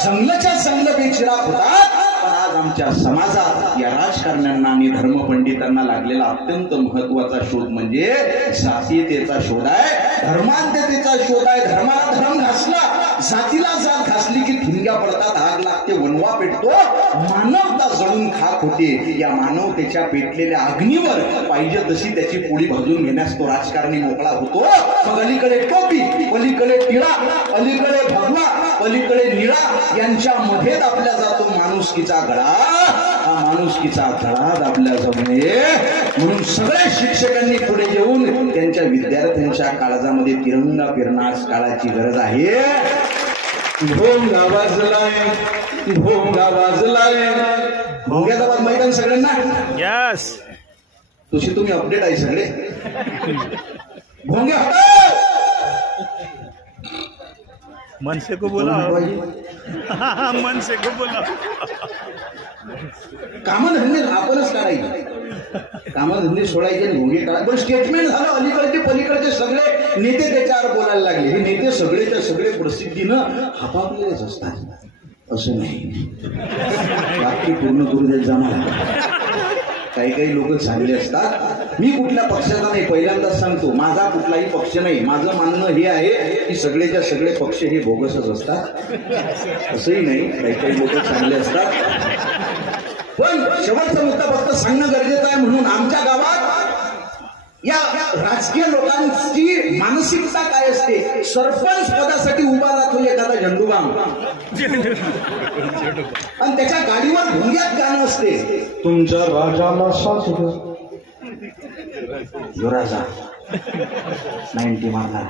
जंगलच्या जंगल बेचिराग होतात. पण आज आमच्या समाजात या राजकारण्यांना आणि धर्मपंडितांना लागलेला अत्यंत महत्वाचा शोध म्हणजे जातीयतेचा शोध आहे, धर्मांततेचा शोध आहे. धर्माला धर्म घासला, जातीला जात घासली की ठिणग्या पडतात, आग लागते, वनवा पेटतो, मानवता जळून खाक होते. या मानवतेच्या पेटलेल्या अग्नीवर पाहिजे तशी त्याची पोळी भाजून घेण्यास तो राजकारणी मोकळा होतो. मग अलीकडे टोपी, पलीकडे टिळा, अलीकडे भगवा, पलीकडे निळा, यांच्या मध्ये दाबल्या जातो माणुसकीचा गळा. हा माणुसकीचा गळा दाबल्या जाऊ नये म्हणून सगळ्या शिक्षकांनी पुढे येऊन त्यांच्या विद्यार्थ्यांच्या काळजामध्ये तिरंगा फिरण्यास काळाची गरज आहे. भोंग आवाजलाय भोंगा वाजलाय. भोंग्याचा आवाज माहित आहे सगळ्यांना. यस. तुझी तुम्ही अपडेट आहे सगळे. भोंग्या मन से को बोला. मन से को बोला. कामधंदे आपणच काढायचे. कामधंदे सोडायचे आणि भोंगे काढायचे. पण स्टेटमेंट झालं. अलीकडचे पलीकडचे सगळे नेते त्याच्यावर बोलायला लागले. हे नेते सगळेच्या सगळे प्रसिद्धीनं आपापलेच असतात असं नाही. वाक्य पूर्ण करू देत जमा. काही काही लोक चांगले असतात. मी कुठल्या पक्षाचा नाही, पहिल्यांदाच सांगतो. माझा कुठलाही पक्ष नाही. माझं मानणं हे आहे की सगळेच्या सगळे पक्ष हे बोगसच असतात असंही नाही. काही काही लोक चांगले असतात. पण शेवटचा मुद्दा फक्त सांगणं गरजेचं आहे. म्हणून आमच्या गावात या राजकीय लोकांची मानसिकता काय असते. सरपंच पदासाठी उभा राहतो एखादा झेंडूबाम आणि त्याच्या गाडीवर भोंग्यात गाणं असते. तुमच्या राजाला साथ यो राजा 90 मारणार.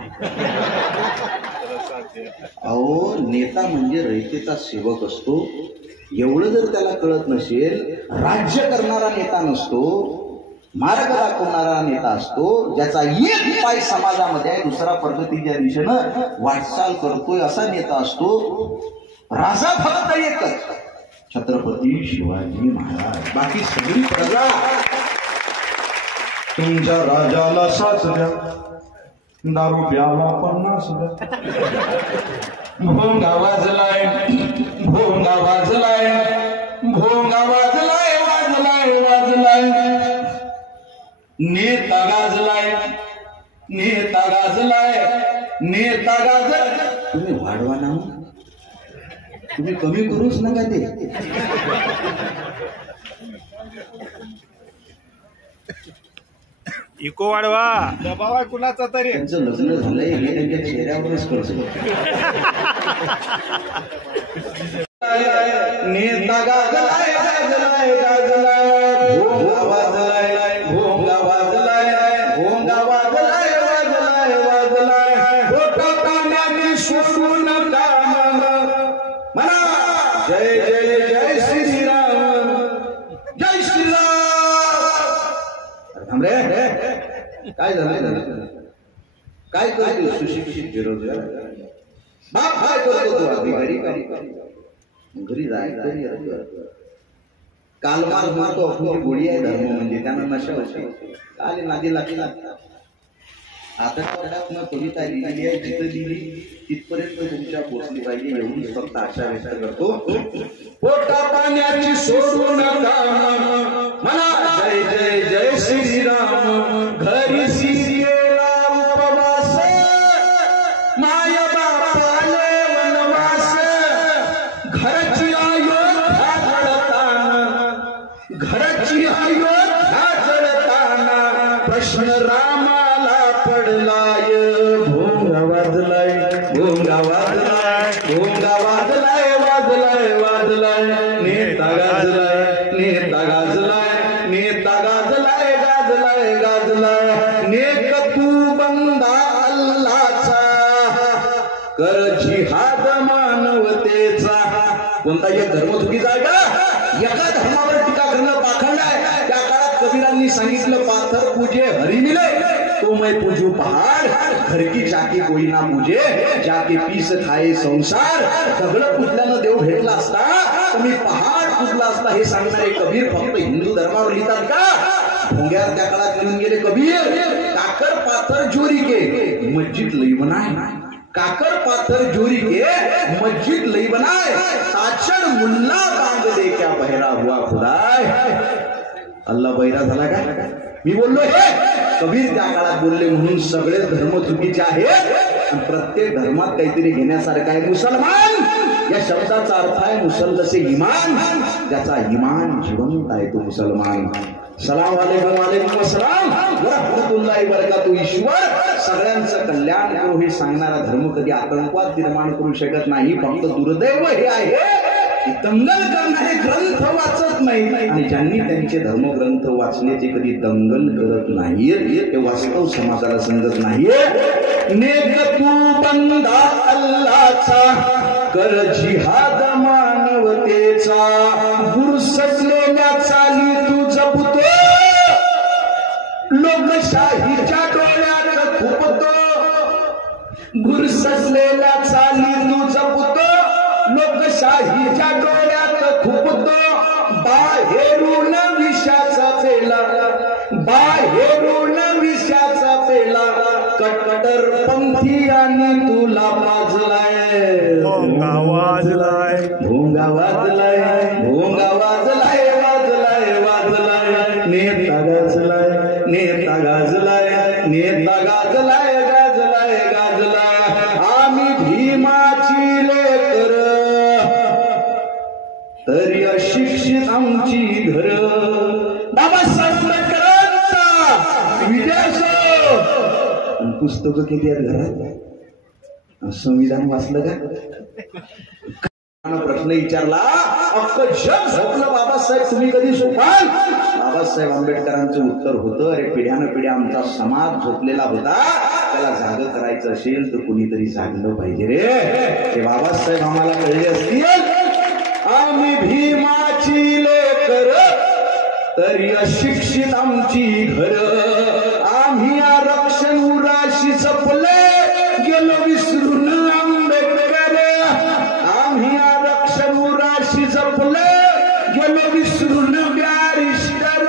अहो, नेता म्हणजे रयतेचा सेवक असतो. एवढं जर त्याला कळत नसेल, राज्य करणारा नेता नसतो, मार्ग दाखवणारा नेता असतो. ज्याचा एक पाय समाजामध्ये आहे, दुसरा प्रगतीच्या दिशेनं वाटचाल करतोय असा नेता असतो. राजा फक्त एकच, छत्रपती शिवाजी महाराज. बाकी सगळी प्रजा तुमच्या राजाला साथ द्या, दारू प्याला 50 द्या. भोंगा वाजलाय, भोंगा वाजलाय, भोंगा वाजलाय, वाजलाय वाजलाय. नेता गाजलाय, नेता गाजलाय, नेता गाजल. तुम्ही वाढवा ना, तुम्ही कमी करूच नका ते. इको वाढवा. दबाव आहे कुणाचा तरी. त्यांचं लग्न झालंय हे त्यांच्या चेहऱ्यावरच कळतं. नेता गाजलाय, गाजलाय, गाजलाय. भोंगा वाजलाय, भोंगा वाजलाय, भोंगा वाजलाय, वाजलाय, वाजलाय. डोका पाण्याने सोडू नका म्हणा. जय जय जय श्रीराम, जय श्रीराम. थांब रे. काय झालं? काय करतो सुशिक्षित बेरोजगार बाप? काय करतो तो अधिकारी? घरी जायचं. काल मारतो आपली गोळी आहे धर्म म्हणजे. त्यांना नशा होती. काल नादी लागला. आता कविता लिहिली आहे, जिथं लिहिली तिथपर्यंत तुमच्या पोचली पाहिजे एवढीच फक्त आशा व्यक्त करतो. पोटा पाण्याची सोडू नका म्हणा. जय जय जय श्रीराम. घरी शिरेला उपवास, माय बापाले वनवास. घरची अयोध्या जळताना, घरची अयोध्या जळताना प्रश्न रामाला पडलाय. भोंगा वाजलाय, भोंगा वाजलाय, भोंगा वाजलाय, वाजलाय, वाजलाय. नेता गाजलाय, नेता गाजलाय, नेता गाजलाय, गाजलाय, गाजलाय. नेक तू बंदा अल्लाचा, कर जिहाद मानवतेचा. कोणता एक धर्म चुकीचा आहे का? एका धर्मावर टीका करणं पाखंड आहे. त्या काळात कबीरांनी सांगितलं, पाथर पूजे हरी मिले तो मैं पूजू पहाड़. घर की जाके कोई ना पूजे, जाके पीस खाए संसार. दगड पुजल्यानं देव भेटला असता तर मी पहाड पुजला असता हे सांगणारे कबीर फक्त हिंदू धर्मावर लिहितात का? भोंग्यात त्या काळात लिहून गेले कबीर. काकर पाथर जोरी के मस्जिद लई बनाए, काकर पाथर जोरी के मस्जिद लई बनाए. ताचड़ मुल्ला बांग दे क्या बहरा हुआ खुदाय. अल्लाह बहिरा झाला का? मी बोललो हे कबीर त्या काळात बोलले म्हणून सगळेच धर्म चुकीचे आहेत. प्रत्येक धर्मात काहीतरी घेण्यासारखं आहे. मुसलमान या शब्दाचा अर्थ आहे मुसल जसे इमान. ज्याचा इमान जिवंत आहे तो मुसलमान. सलाम वालेकुम. वालेकुम अस्सलाम व रहमतुल्लाहि व बरकातुहू. ईश्वर सगळ्यांचं कल्याण करो हे सांगणारा धर्म कधी आतंकवाद निर्माण करू शकत नाही. फक्त दुर्दैव हे आहे की दंगल करणारे ग्रंथ वाचत नाही आणि ज्यांनी त्यांचे धर्मग्रंथ वाचण्याचे कधी दंगल करत नाहीये ते वास्तव समाजाला समजत नाहीये. नेक तू बंदा अल्लाचा, कर जिहाद मानव मानवतेचा गुरु सजलेल्या चाली तू जपतो लोकशाहीच्या डोळ्यात खुपतो गुरु सजलेल्या चाली तू जपतो लोकशाहीच्या डोळ्यात खुपतो बाहेरून विषाचा पेला बाहेरून विषाचा पेला कट्टर पंथीयांनी तुला पाजलाय भोंगा वाजलाय भोंगा वाजलाय भोंगा वाजलाय वाजलाय वाजलाय नेता गाजलाय नेता गाजलाय नेता गाजलाय गाजलाय गाजलाय आम्ही भीमाची लेकर तरी अशिक्षित आमची घर बाबासाहेब आंबेडकरांचा विजय असो. पुस्तकं किती आहेत घरात संविधान वाचलं का प्रश्न विचारला अख्खं जग झोपलं बाबासाहेब तुम्ही कधी झोपाल बाबासाहेब आंबेडकरांचं उत्तर होतं अरे पिढ्यानं पिढ्या आमचा समाज झोपलेला होता त्याला जाग करायचं असेल तर कुणीतरी जागलं पाहिजे रे ते बाबासाहेब आम्हाला कळले असतील आम्ही भीमाची लेकर तरी अशिक्षित आमची घर आम्ही आरक्षण उराशी जपले गेलो विसरून आंबेडकर आम्ही आरक्षण उराशी जपले गेलो विसरून बॅरिस्टर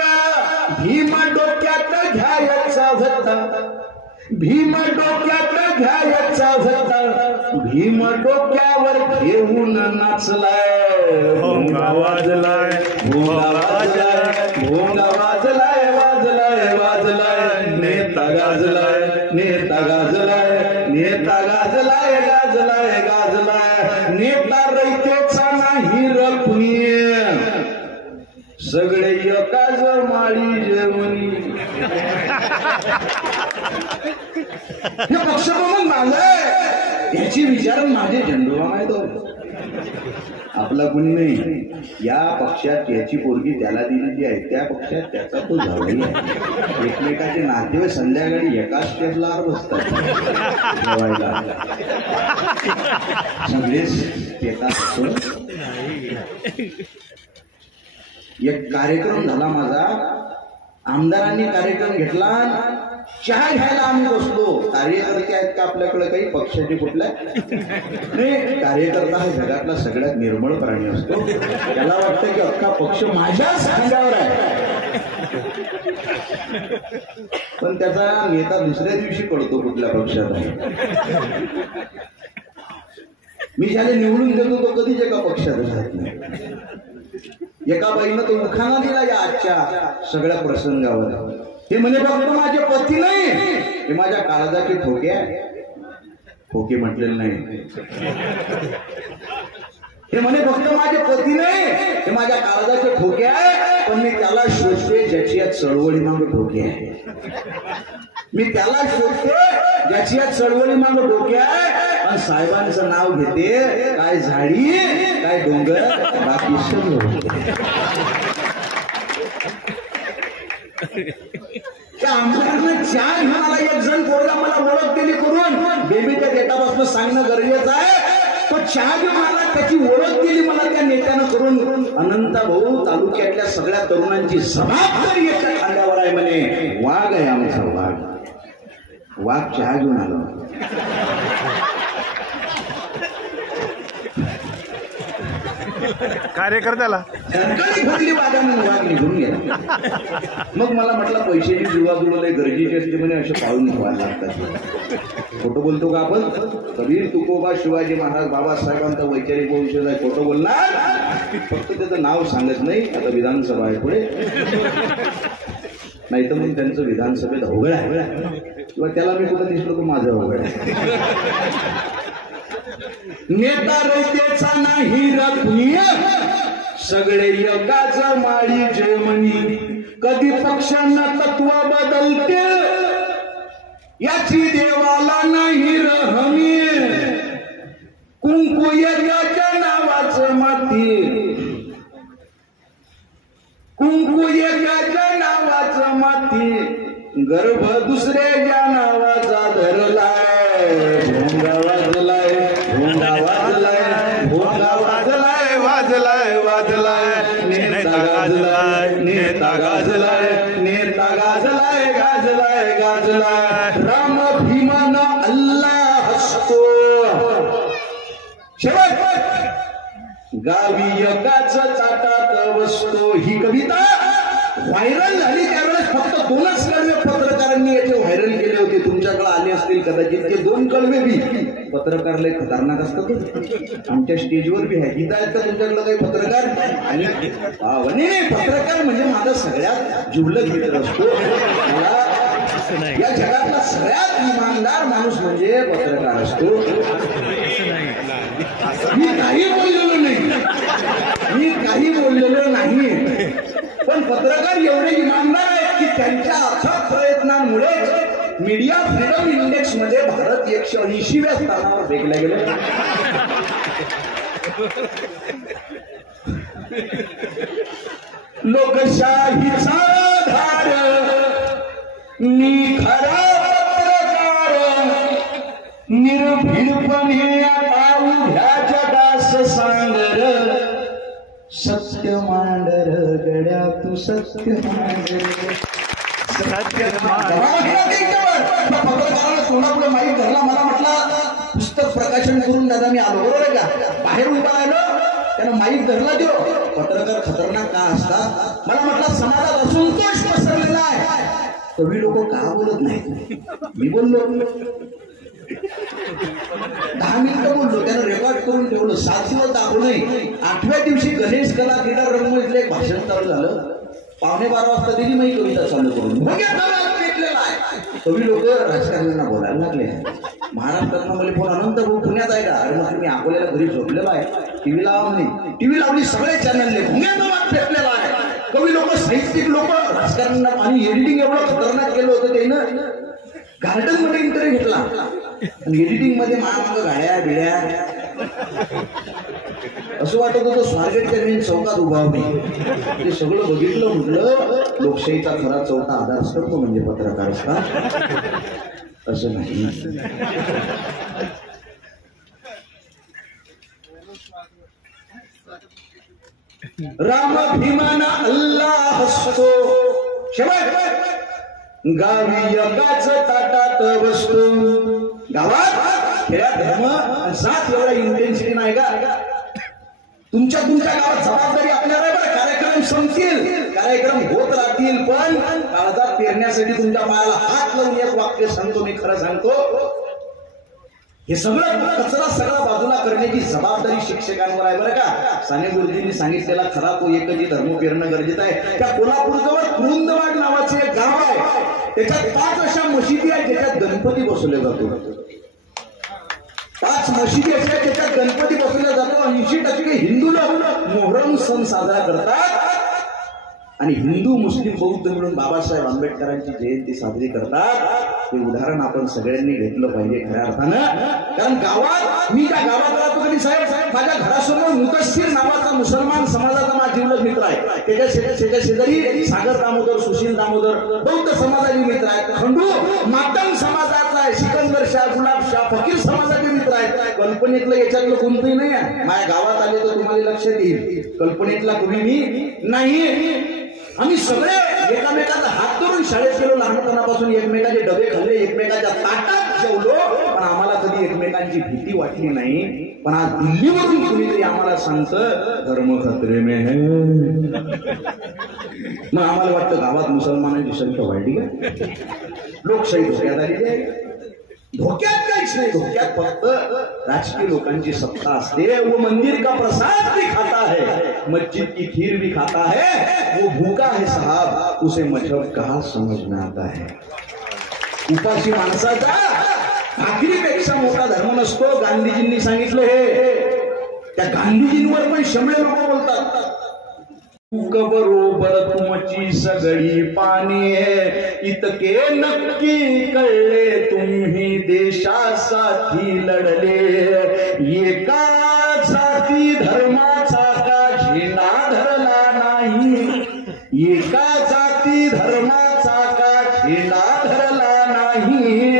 भीम डोक्यात घ्यायचा होता भीम डोक्यात घ्यायचा होता भीम डोक्यावर घेऊन नाचलाय भोंगा वाजलाय भोंगा वाजलाय भोंगा वाजलाय वाजलाय वाजलाय नेता गाजलाय नेता गाजलाय नेता गाजलाय गाजलाय गाजलाय नेता रयतेचा नाही रकुणी सगळे एकाच माळी जेवणी हे पक्ष म्हणून माझं याची विचार माझे झेंडूबा माहित आपला कुणी नाही या पक्षात याची पोरगी त्याला दिलेली आहे त्या पक्षात त्याचा तो जावई आहे एकमेकाचे नातेवाईक संध्याकाळी एकाच स्टेजला बसतात जेवायला सगळेच येतात. एक कार्यक्रम झाला माझा आमदारांनी कार्यक्रम घेतला चहा घ्यायला आम्ही बसलो कार्यकर्ते आहेत का आपल्याकडे काही पक्षाचे कुठल्या नाही कार्यकर्ता हा जगातला सगळ्यात निर्मळ प्राणी असतो त्याला वाटतं की अख्खा पक्ष माझ्याच खांद्यावर आहे पण त्याचा नेता दुसऱ्या दिवशी कळतो कुठल्या पक्षात आहे मी ज्याला निवडून देतो तो कधीच एका पक्षात राहत नाही. एका बाईनं तो उखाणा दिला या आजच्या सगळ्या प्रसंगावर हे म्हणे फक्त माझे पती नाही हे माझ्या काळजाचे ठोके आहे ठोके म्हटलेले नाही हे म्हणे फक्त माझे पती नाही हे माझ्या काळजाचे ठोके आहे पण मी त्याला शोधते ज्याची या चळवळी मागे ठोके आहे मी त्याला शोधते ज्याची या चळवळी मागे ठोके आहे आणि साहेबांचं नाव घेते काय झाडी काय डोंगर बाकी त्या आमदारांना चहा मला एक जण पोरगा मला ओळख दिली करून बेबीच्या डेटापासून सांगणं गरजेचं आहे तो चहा घेऊन मला त्याची ओळख दिली मला त्या नेत्यानं करून अनंता भाऊ तालुक्यातल्या सगळ्या तरुणांची जबाबदारी याच्या खांद्यावर आहे म्हणे वाघ आहे आमचा वाघ वाघ चहा घेऊन आलो कार्यकर्त्याला घडली वाघाने वाघ निघून गेला मग मला म्हटलं पैशाची जुळवाजुळव गरजेची असते म्हणे असे पाळून ठेवायला लागतात खोटं बोलतो का आपण कबीर तुकोबा शिवाजी महाराज बाबासाहेबांचा वैचारिक वंशज आहे खोटं बोलणार फक्त त्याचं नाव सांगत नाही आता विधानसभा आहे पुढे नाही तर मग त्यांचं विधानसभेत अवघड आहे किंवा त्याला मी कुठं दिसलो तर माझं अवघड आहे नेता रयतेचा नाही रत्नीय सगळे एकाच माळी जेवणी कधी पक्षांना तत्व बदलते याची देवाला नाही रहमी कुंकू एकाच्या नावाचं माती कुंकू एकाच्या नावाचं माती गर्भ दुसऱ्याच्या नावाचा धरलाय भोंगा वाजलाय भोंगा वाजलाय भोंगा वाजलाय वाजलाय नेता गाजलाय, नेता गाजलाय, नेता गाजलाय, गाजलाय, गाजलाय. राम भीमाना अल्लाह हसतो. शेवट गावी एकाच ताटात बसतो. ही कविता व्हायरल झाली त्यावेळेस फक्त 2च कळवे पत्रकारांनी याचे व्हायरल केले होते. तुमच्याकडे आले असतील कदाचित ते 2 कळवे बी. पत्रकार लय खतरनाक असतात. आमच्या स्टेजवर बी आहे. इथं आहेत का तुमच्याकडे काही पत्रकार? आणि पत्रकार म्हणजे माझा सगळ्यात जिवलग मित्र असतो. मला या जगातला सगळ्यात इमानदार माणूस म्हणजे पत्रकार असतो. मी काही बोललेलो नाही, पण पत्रकार एवढे इमानदार आहेत की त्यांच्या अथक प्रयत्नांमुळे मीडिया फ्रीडम इंडेक्स मध्ये भारत 180व्या स्थानावर फेकला गेला. लोकशाहीचा धार निखरा पत्रकार निर्भीडपणे आता उभ्या जगास सांगर. सत्य मांडर गड्या तू सत्य मांडर. पत्रकाराला कोणापुढे माहीत धरला. मला म्हटलं पुस्तक प्रकाशन करून दादा मी आलो. बरोबर आहे का? बाहेर उभा राहिलो त्यानं माहीत धरला. देऊ पत्रकार खतरनाक का असतात. मला म्हटलं समाजात असंतोष पसरलेला आहे. कवी लोक का बोलत नाही. मी बोललो 10 मिनिटं बोललो. त्यानं रेकॉर्ड करून ठेवलं. 7 दिवस दाखवलंय. 8व्या दिवशी गणेश कला केदार रंगमंचले एक भाषण चालू झालं. 11:15 वाजता दिली मी कविता चालू करून. कवी लोक राजकारण्यांना बोलायला लागले. महाराष्ट्रातनं मला फोन अनंत भाऊ पुण्यात आहे का? अरे मग मी अकोल्याला घरी झोपलेला आहे. टीव्ही लावली. टीव्ही लावली सगळे चॅनलने भुंग्याचा वाद पेटलेला आहे. कवी लोक साहित्यिक लोक राजकारण्यांना आणि एडिटिंग एवढं खतरनाक केलं होतं त्यानं. गार्डन मध्ये इंटरव्ह्यू घेतला आणि एडिटिंग मध्ये माग गाड्या बिड्या असं वाटत होतं स्वारगेटच्या मेन चौकात उभावणे. ते सगळं बघितलं. म्हटलं लोकशाहीचा खरा चौथा आधारस्तंभ म्हणजे पत्रकार असता. असं नाही. राम भीमाना अल्लाह हसतो. शेवट गावी एकाच ताटात बसतो. गावात खेळात धर्म जात एवढा इंटेन्सिटी नाही का? तुमच्या गावात जबाबदारी आपल्याला बरं. कार्यक्रम संपतील, कार्यक्रम होत राहतील, पण काळजात पेरण्यासाठी तुमच्या पायाला हात लावून एक वाक्य सांगतो. मी खरं सांगतो, हे सगळं कचरा सगळा बाजूला करण्याची जबाबदारी शिक्षकांवर आहे बरं का. साने गुरुजींनी सांगितलेला खरा तो एकच धर्म पेरणं गरजेचं आहे. त्या कोल्हापूरजवळ कुरुंदवाड नावाचे एक गाव आहे. त्याच्यात 5 अशा मशिदी आहेत ज्याच्यात गणपती बसवले जातो. 5 मशिदी अशा त्याच्यात गणपती बसवला जातो. 80% हिंदू लोक मोहरम सण साजरा करतात आणि हिंदू मुस्लिम बौद्ध मिळून बाबासाहेब आंबेडकरांची जयंती साजरी करतात. हे उदाहरण आपण सगळ्यांनी घेतलं पाहिजे खऱ्या अर्थानं. कारण गावात मी त्या गावात राहतो कधी साहेब माझ्या घरासमोर मुदस्सीर नावाचा मुसलमान समाजाचा माझा जिवलग मित्र आहे. त्याच्या शेजारी सागर दामोदर, सुशील दामोदर बौद्ध समाजाचे मित्र आहेत. खंडू मातंग समाजाचा आहे. सिकंदर शाह, गुलाब शाह फकीर समाजाचे मित्र आहेत. कल्पनेतलं याच्यातलं कोणतंही नाही आहे. माझ्या गावात आले तर तुम्हाला लक्षात येईल. कल्पनेतला कोणी मी नाही. आम्ही सगळे एकामेकाचा हात धरून शाळेत गेलो. लहानपणापासून एकमेकाचे डबे खाल्ले, एकमेकाच्या ताटात जेवलो, पण आम्हाला कधी एकमेकांची भीती वाटली नाही. पण आज दिल्लीवरून कुणीतरी आम्हाला सांगतं धर्म खतरे में है. मग आम्हाला वाटतं गावात मुसलमानांची संख्या वाढली का? लोकशाही धोक्यात आलेली आहे. धोक्यात काहीच नाही. धोक्यात फक्त राजकीय लोकांची सत्ता असते. वो मंदिर का प्रसाद भी खाता है, मस्जिद की खीर भी खाता है, वो भूखा है साहब, उसे मजहब कहाँ समझ में आता है. उपाशी माणसाचा भाकरीपेक्षा मोठा धर्म नसतो. गांधीजींनी सांगितलं हे. त्या गांधीजींवर पण शंभर लोक बोलतात. बरोबर तुमची सगळी पाणी इतके नक्की कळले तुम्ही देशासाठी लढले. एका जाती धर्माचा का झेंडा धरला नाही. एका जाती धर्माचा का झेंडा धरला नाही.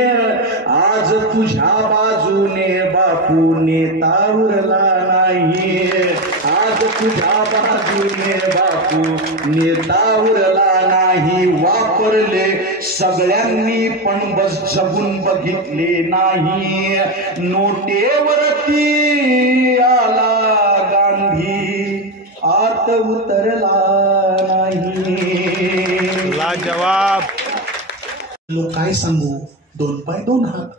आज तुझ्या बाजूने बापू नेता उरला नाही. आज तुझ्या बाजूने बापू नेता उरला नाही वापरले सगळ्यांनी पण बस जगून बघितले नाही नोटेवरती आला गांधी आत उतरला नाही लाजवाब. लोक काय सांगू 2 पाय 2 हात.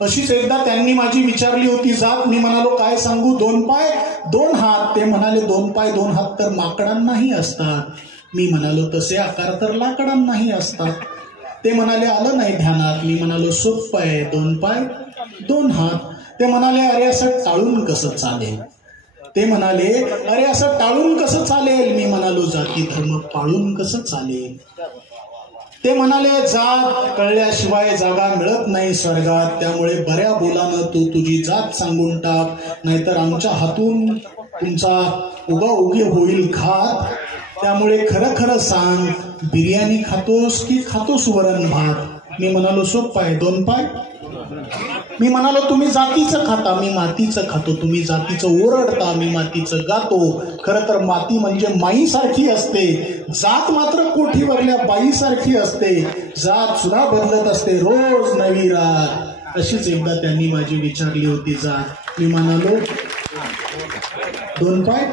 अशीच एकदा त्यांनी माझी विचारली होती जात. मी म्हणालो काय सांगू 2 पाय 2 हात. ते म्हणाले 2 पाय 2 हात तर माकडांनाही असतात. मी म्हणालो तसे आकार तर लाकडांनाही असतात. ते म्हणाले आलं नाही ध्यानात. मी म्हणालो सोप्प आहे 2 पाय 2 हात. ते म्हणाले अरे असं टाळून कसं चालेल. ते म्हणाले अरे असं टाळून कसं चालेल. मी म्हणालो जाती धर्म पाळून कसं चालेल. ते म्हणाले जात कळल्याशिवाय जागा मिळत नाही स्वर्गात. त्यामुळे बऱ्या बोलानं तू तुझी जात सांगून टाक नाहीतर आमच्या हातून तुमचा उगाउगी होईल घात. त्यामुळे खरं खरं सांग बिर्याणी खातोस की खातोस वरण भात. मी म्हणालो सोप्प आहे 2 पाय. मी म्हणालो तुम्ही जातीचं खाता मी मातीचं खातो. तुम्ही जातीचं ओरडता मी मातीचं गातो. खरं तर माती म्हणजे माईसारखी असते. जात मात्र कोठीवरल्या बाईसारखी असते. जात सुद्धा बदलत असते रोज नवी रात. अशीच एकदा त्यांनी माझी विचारली होती जात. मी म्हणालो 2 पाय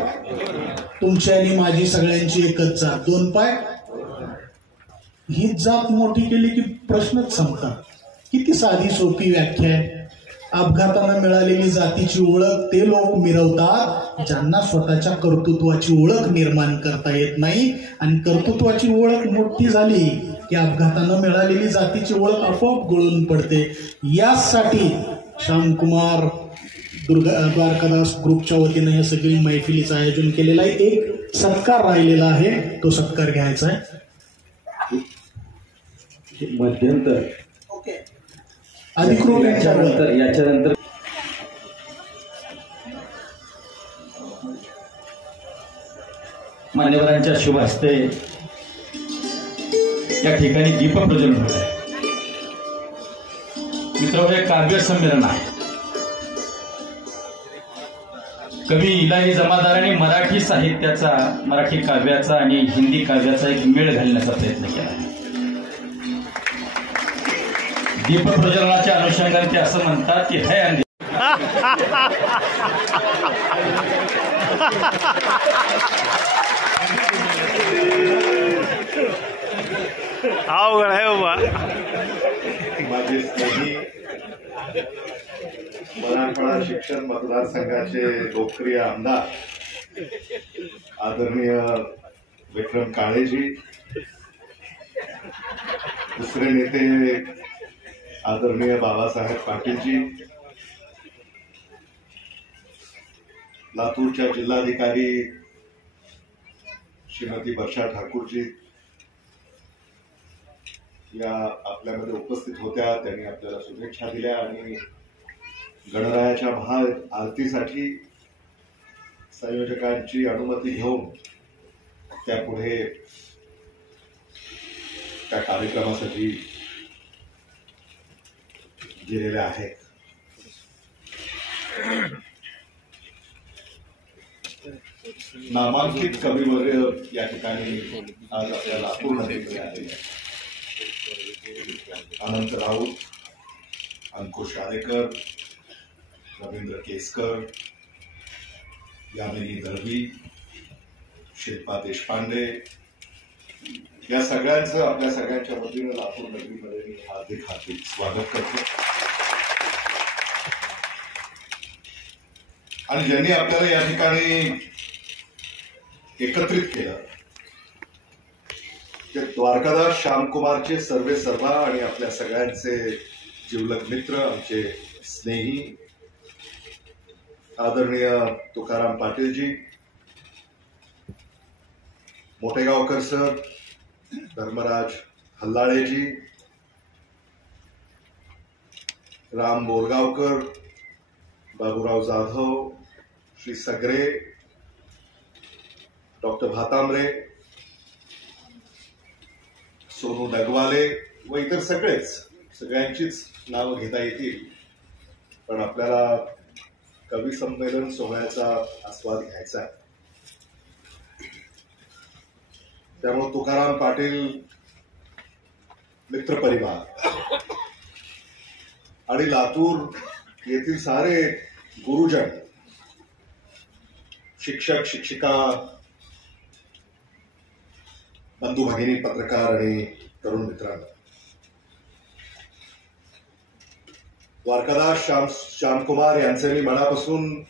तुमची आणि माझी सगळ्यांची एकच जात 2 पाय. हीच जात मोठी केली की प्रश्नच संपतात. किती साधी सोपी व्याख्या आहे. अपघातानं मिळालेली जातीची ओळख ते लोक मिरवतात ज्यांना स्वतःच्या कर्तृत्वाची ओळख निर्माण करता येत नाही. आणि कर्तृत्वाची ओळख मोठी झाली की अपघातानं मिळालेली जातीची ओळख आपोआप गळून पडते. यासाठी श्यामकुमार द्वारकादास ग्रुपच्या वतीनं या सगळी मैफिलीचं आयोजन केलेलं आहे. एक सत्कार राहिलेला आहे तो सत्कार घ्यायचा आहे. मध्यंतर अधिकृत याच्यानंतर मान्यवरांच्या शुभ हस्ते या ठिकाणी दीपप्रज्वलन होत आहे. मित्र हे काव्य संमेलन आहे. कवी इलाही जमादारांनी मराठी साहित्याचा मराठी काव्याचा आणि हिंदी काव्याचा एक मेळ घालण्याचा प्रयत्न केला आहे. दीपप्रज्वलनाच्या अनुषंगाने ते असं म्हणतात की हे अंधी अवघड आहे बाबा. माझे स्नेही मराठवाडा शिक्षण मतदारसंघाचे लोकप्रिय आमदार आदरणीय विक्रम काळेजी, दुसरे नेते आदरणीय बाबासाहेब पाटीलजी, लातूरच्या जिल्हाधिकारी श्रीमती वर्षा ठाकूरजी या आपल्यामध्ये उपस्थित होत्या. त्यांनी आपल्याला शुभेच्छा दिल्या आणि गणरायाच्या महाआरतीसाठी संयोजकांची अनुमती घेऊन त्यापुढे त्या कार्यक्रमासाठी गेलेल्या आहेत. नामांकित कविवर्य या ठिकाणी आज आपल्या लातूर नगरीमध्ये आलेले आहेत. अनंत राऊत, अंकुश आरेकर, रवींद्र केसकर, यामिनी दळवी, शिल्पा देशपांडे या सगळ्यांचं आपल्या सगळ्यांच्या वतीनं लातूर नगरीमध्ये मी हार्दिक स्वागत करतो. आणि ज्यांनी आपल्याला या ठिकाणी एकत्रित केलं ते द्वारकादास श्यामकुमारचे सर्वे सर्वा आणि आपल्या सगळ्यांचे जिवलग मित्र, आमचे स्नेही आदरणीय तुकाराम पाटीलजी, मोठेगावकर सर, धर्मराज हल्लाळेजी, राम बोरगावकर, बाबूराव जाधव, श्री सगरे, डॉक्टर भातांब्रे, सोनू डगवाले व इतर सगळ्यांचीच नावं घेता येतील. पण आपल्याला कवी संमेलन सोहळ्याचा आस्वाद घ्यायचा आहे. त्यामुळे तुकाराम पाटील मित्रपरिवार आणि लातूर येथील सारे गुरुजन, शिक्षक शिक्षिका, बंधू भगिनी, पत्रकार आणि तरुण मित्रांनो, द्वारकादास श्यामकुमार यांचे मी मनापासून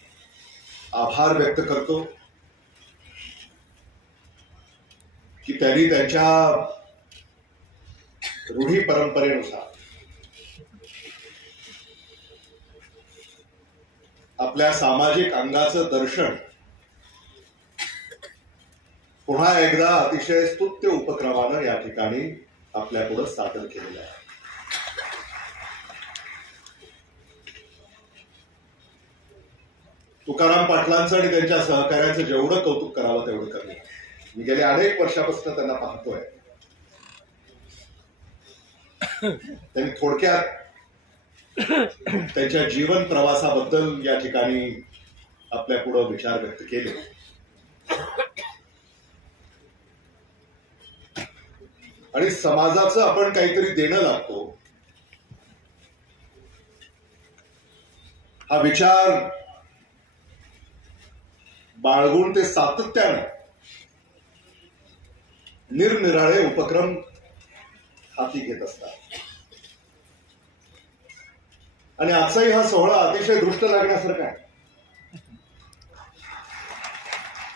आभार व्यक्त करतो की त्यांनी त्यांच्या रूढी परंपरेनुसार आपल्या सामाजिक अंगाचं दर्शन पुन्हा एकदा अतिशय स्तुत्य उपक्रमानं या ठिकाणी आपल्यापुढे सादर केलेलं आहे. तुकाराम पाटलांचं आणि त्यांच्या सहकार्यांचं जेवढं कौतुक करावं तेवढं कमी. मी गेले अनेक वर्षापासून त्यांना पाहतोय. त्यांनी थोडक्यात त्यांच्या जीवन प्रवासाबद्दल या ठिकाणी आपल्या पुढे विचार व्यक्त केले. आणि समाजाचं आपण काहीतरी देणं लागतो हा विचार बाळगून ते सातत्यानं निरनिराळे उपक्रम हाती घेत असतात. आणि आजचाही हा सोहळा अतिशय दृष्ट लागण्यासारखा आहे.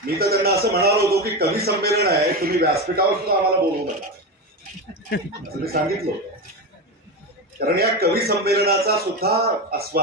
मी तर त्यांना असं म्हणालो होतो की कवी संमेलन आहे, तुम्ही व्यासपीठावर सुद्धा आम्हाला बोलवू नका असं मी सांगितलं होतं. कारण या कवी संमेलनाचा सुद्धा आस्वाद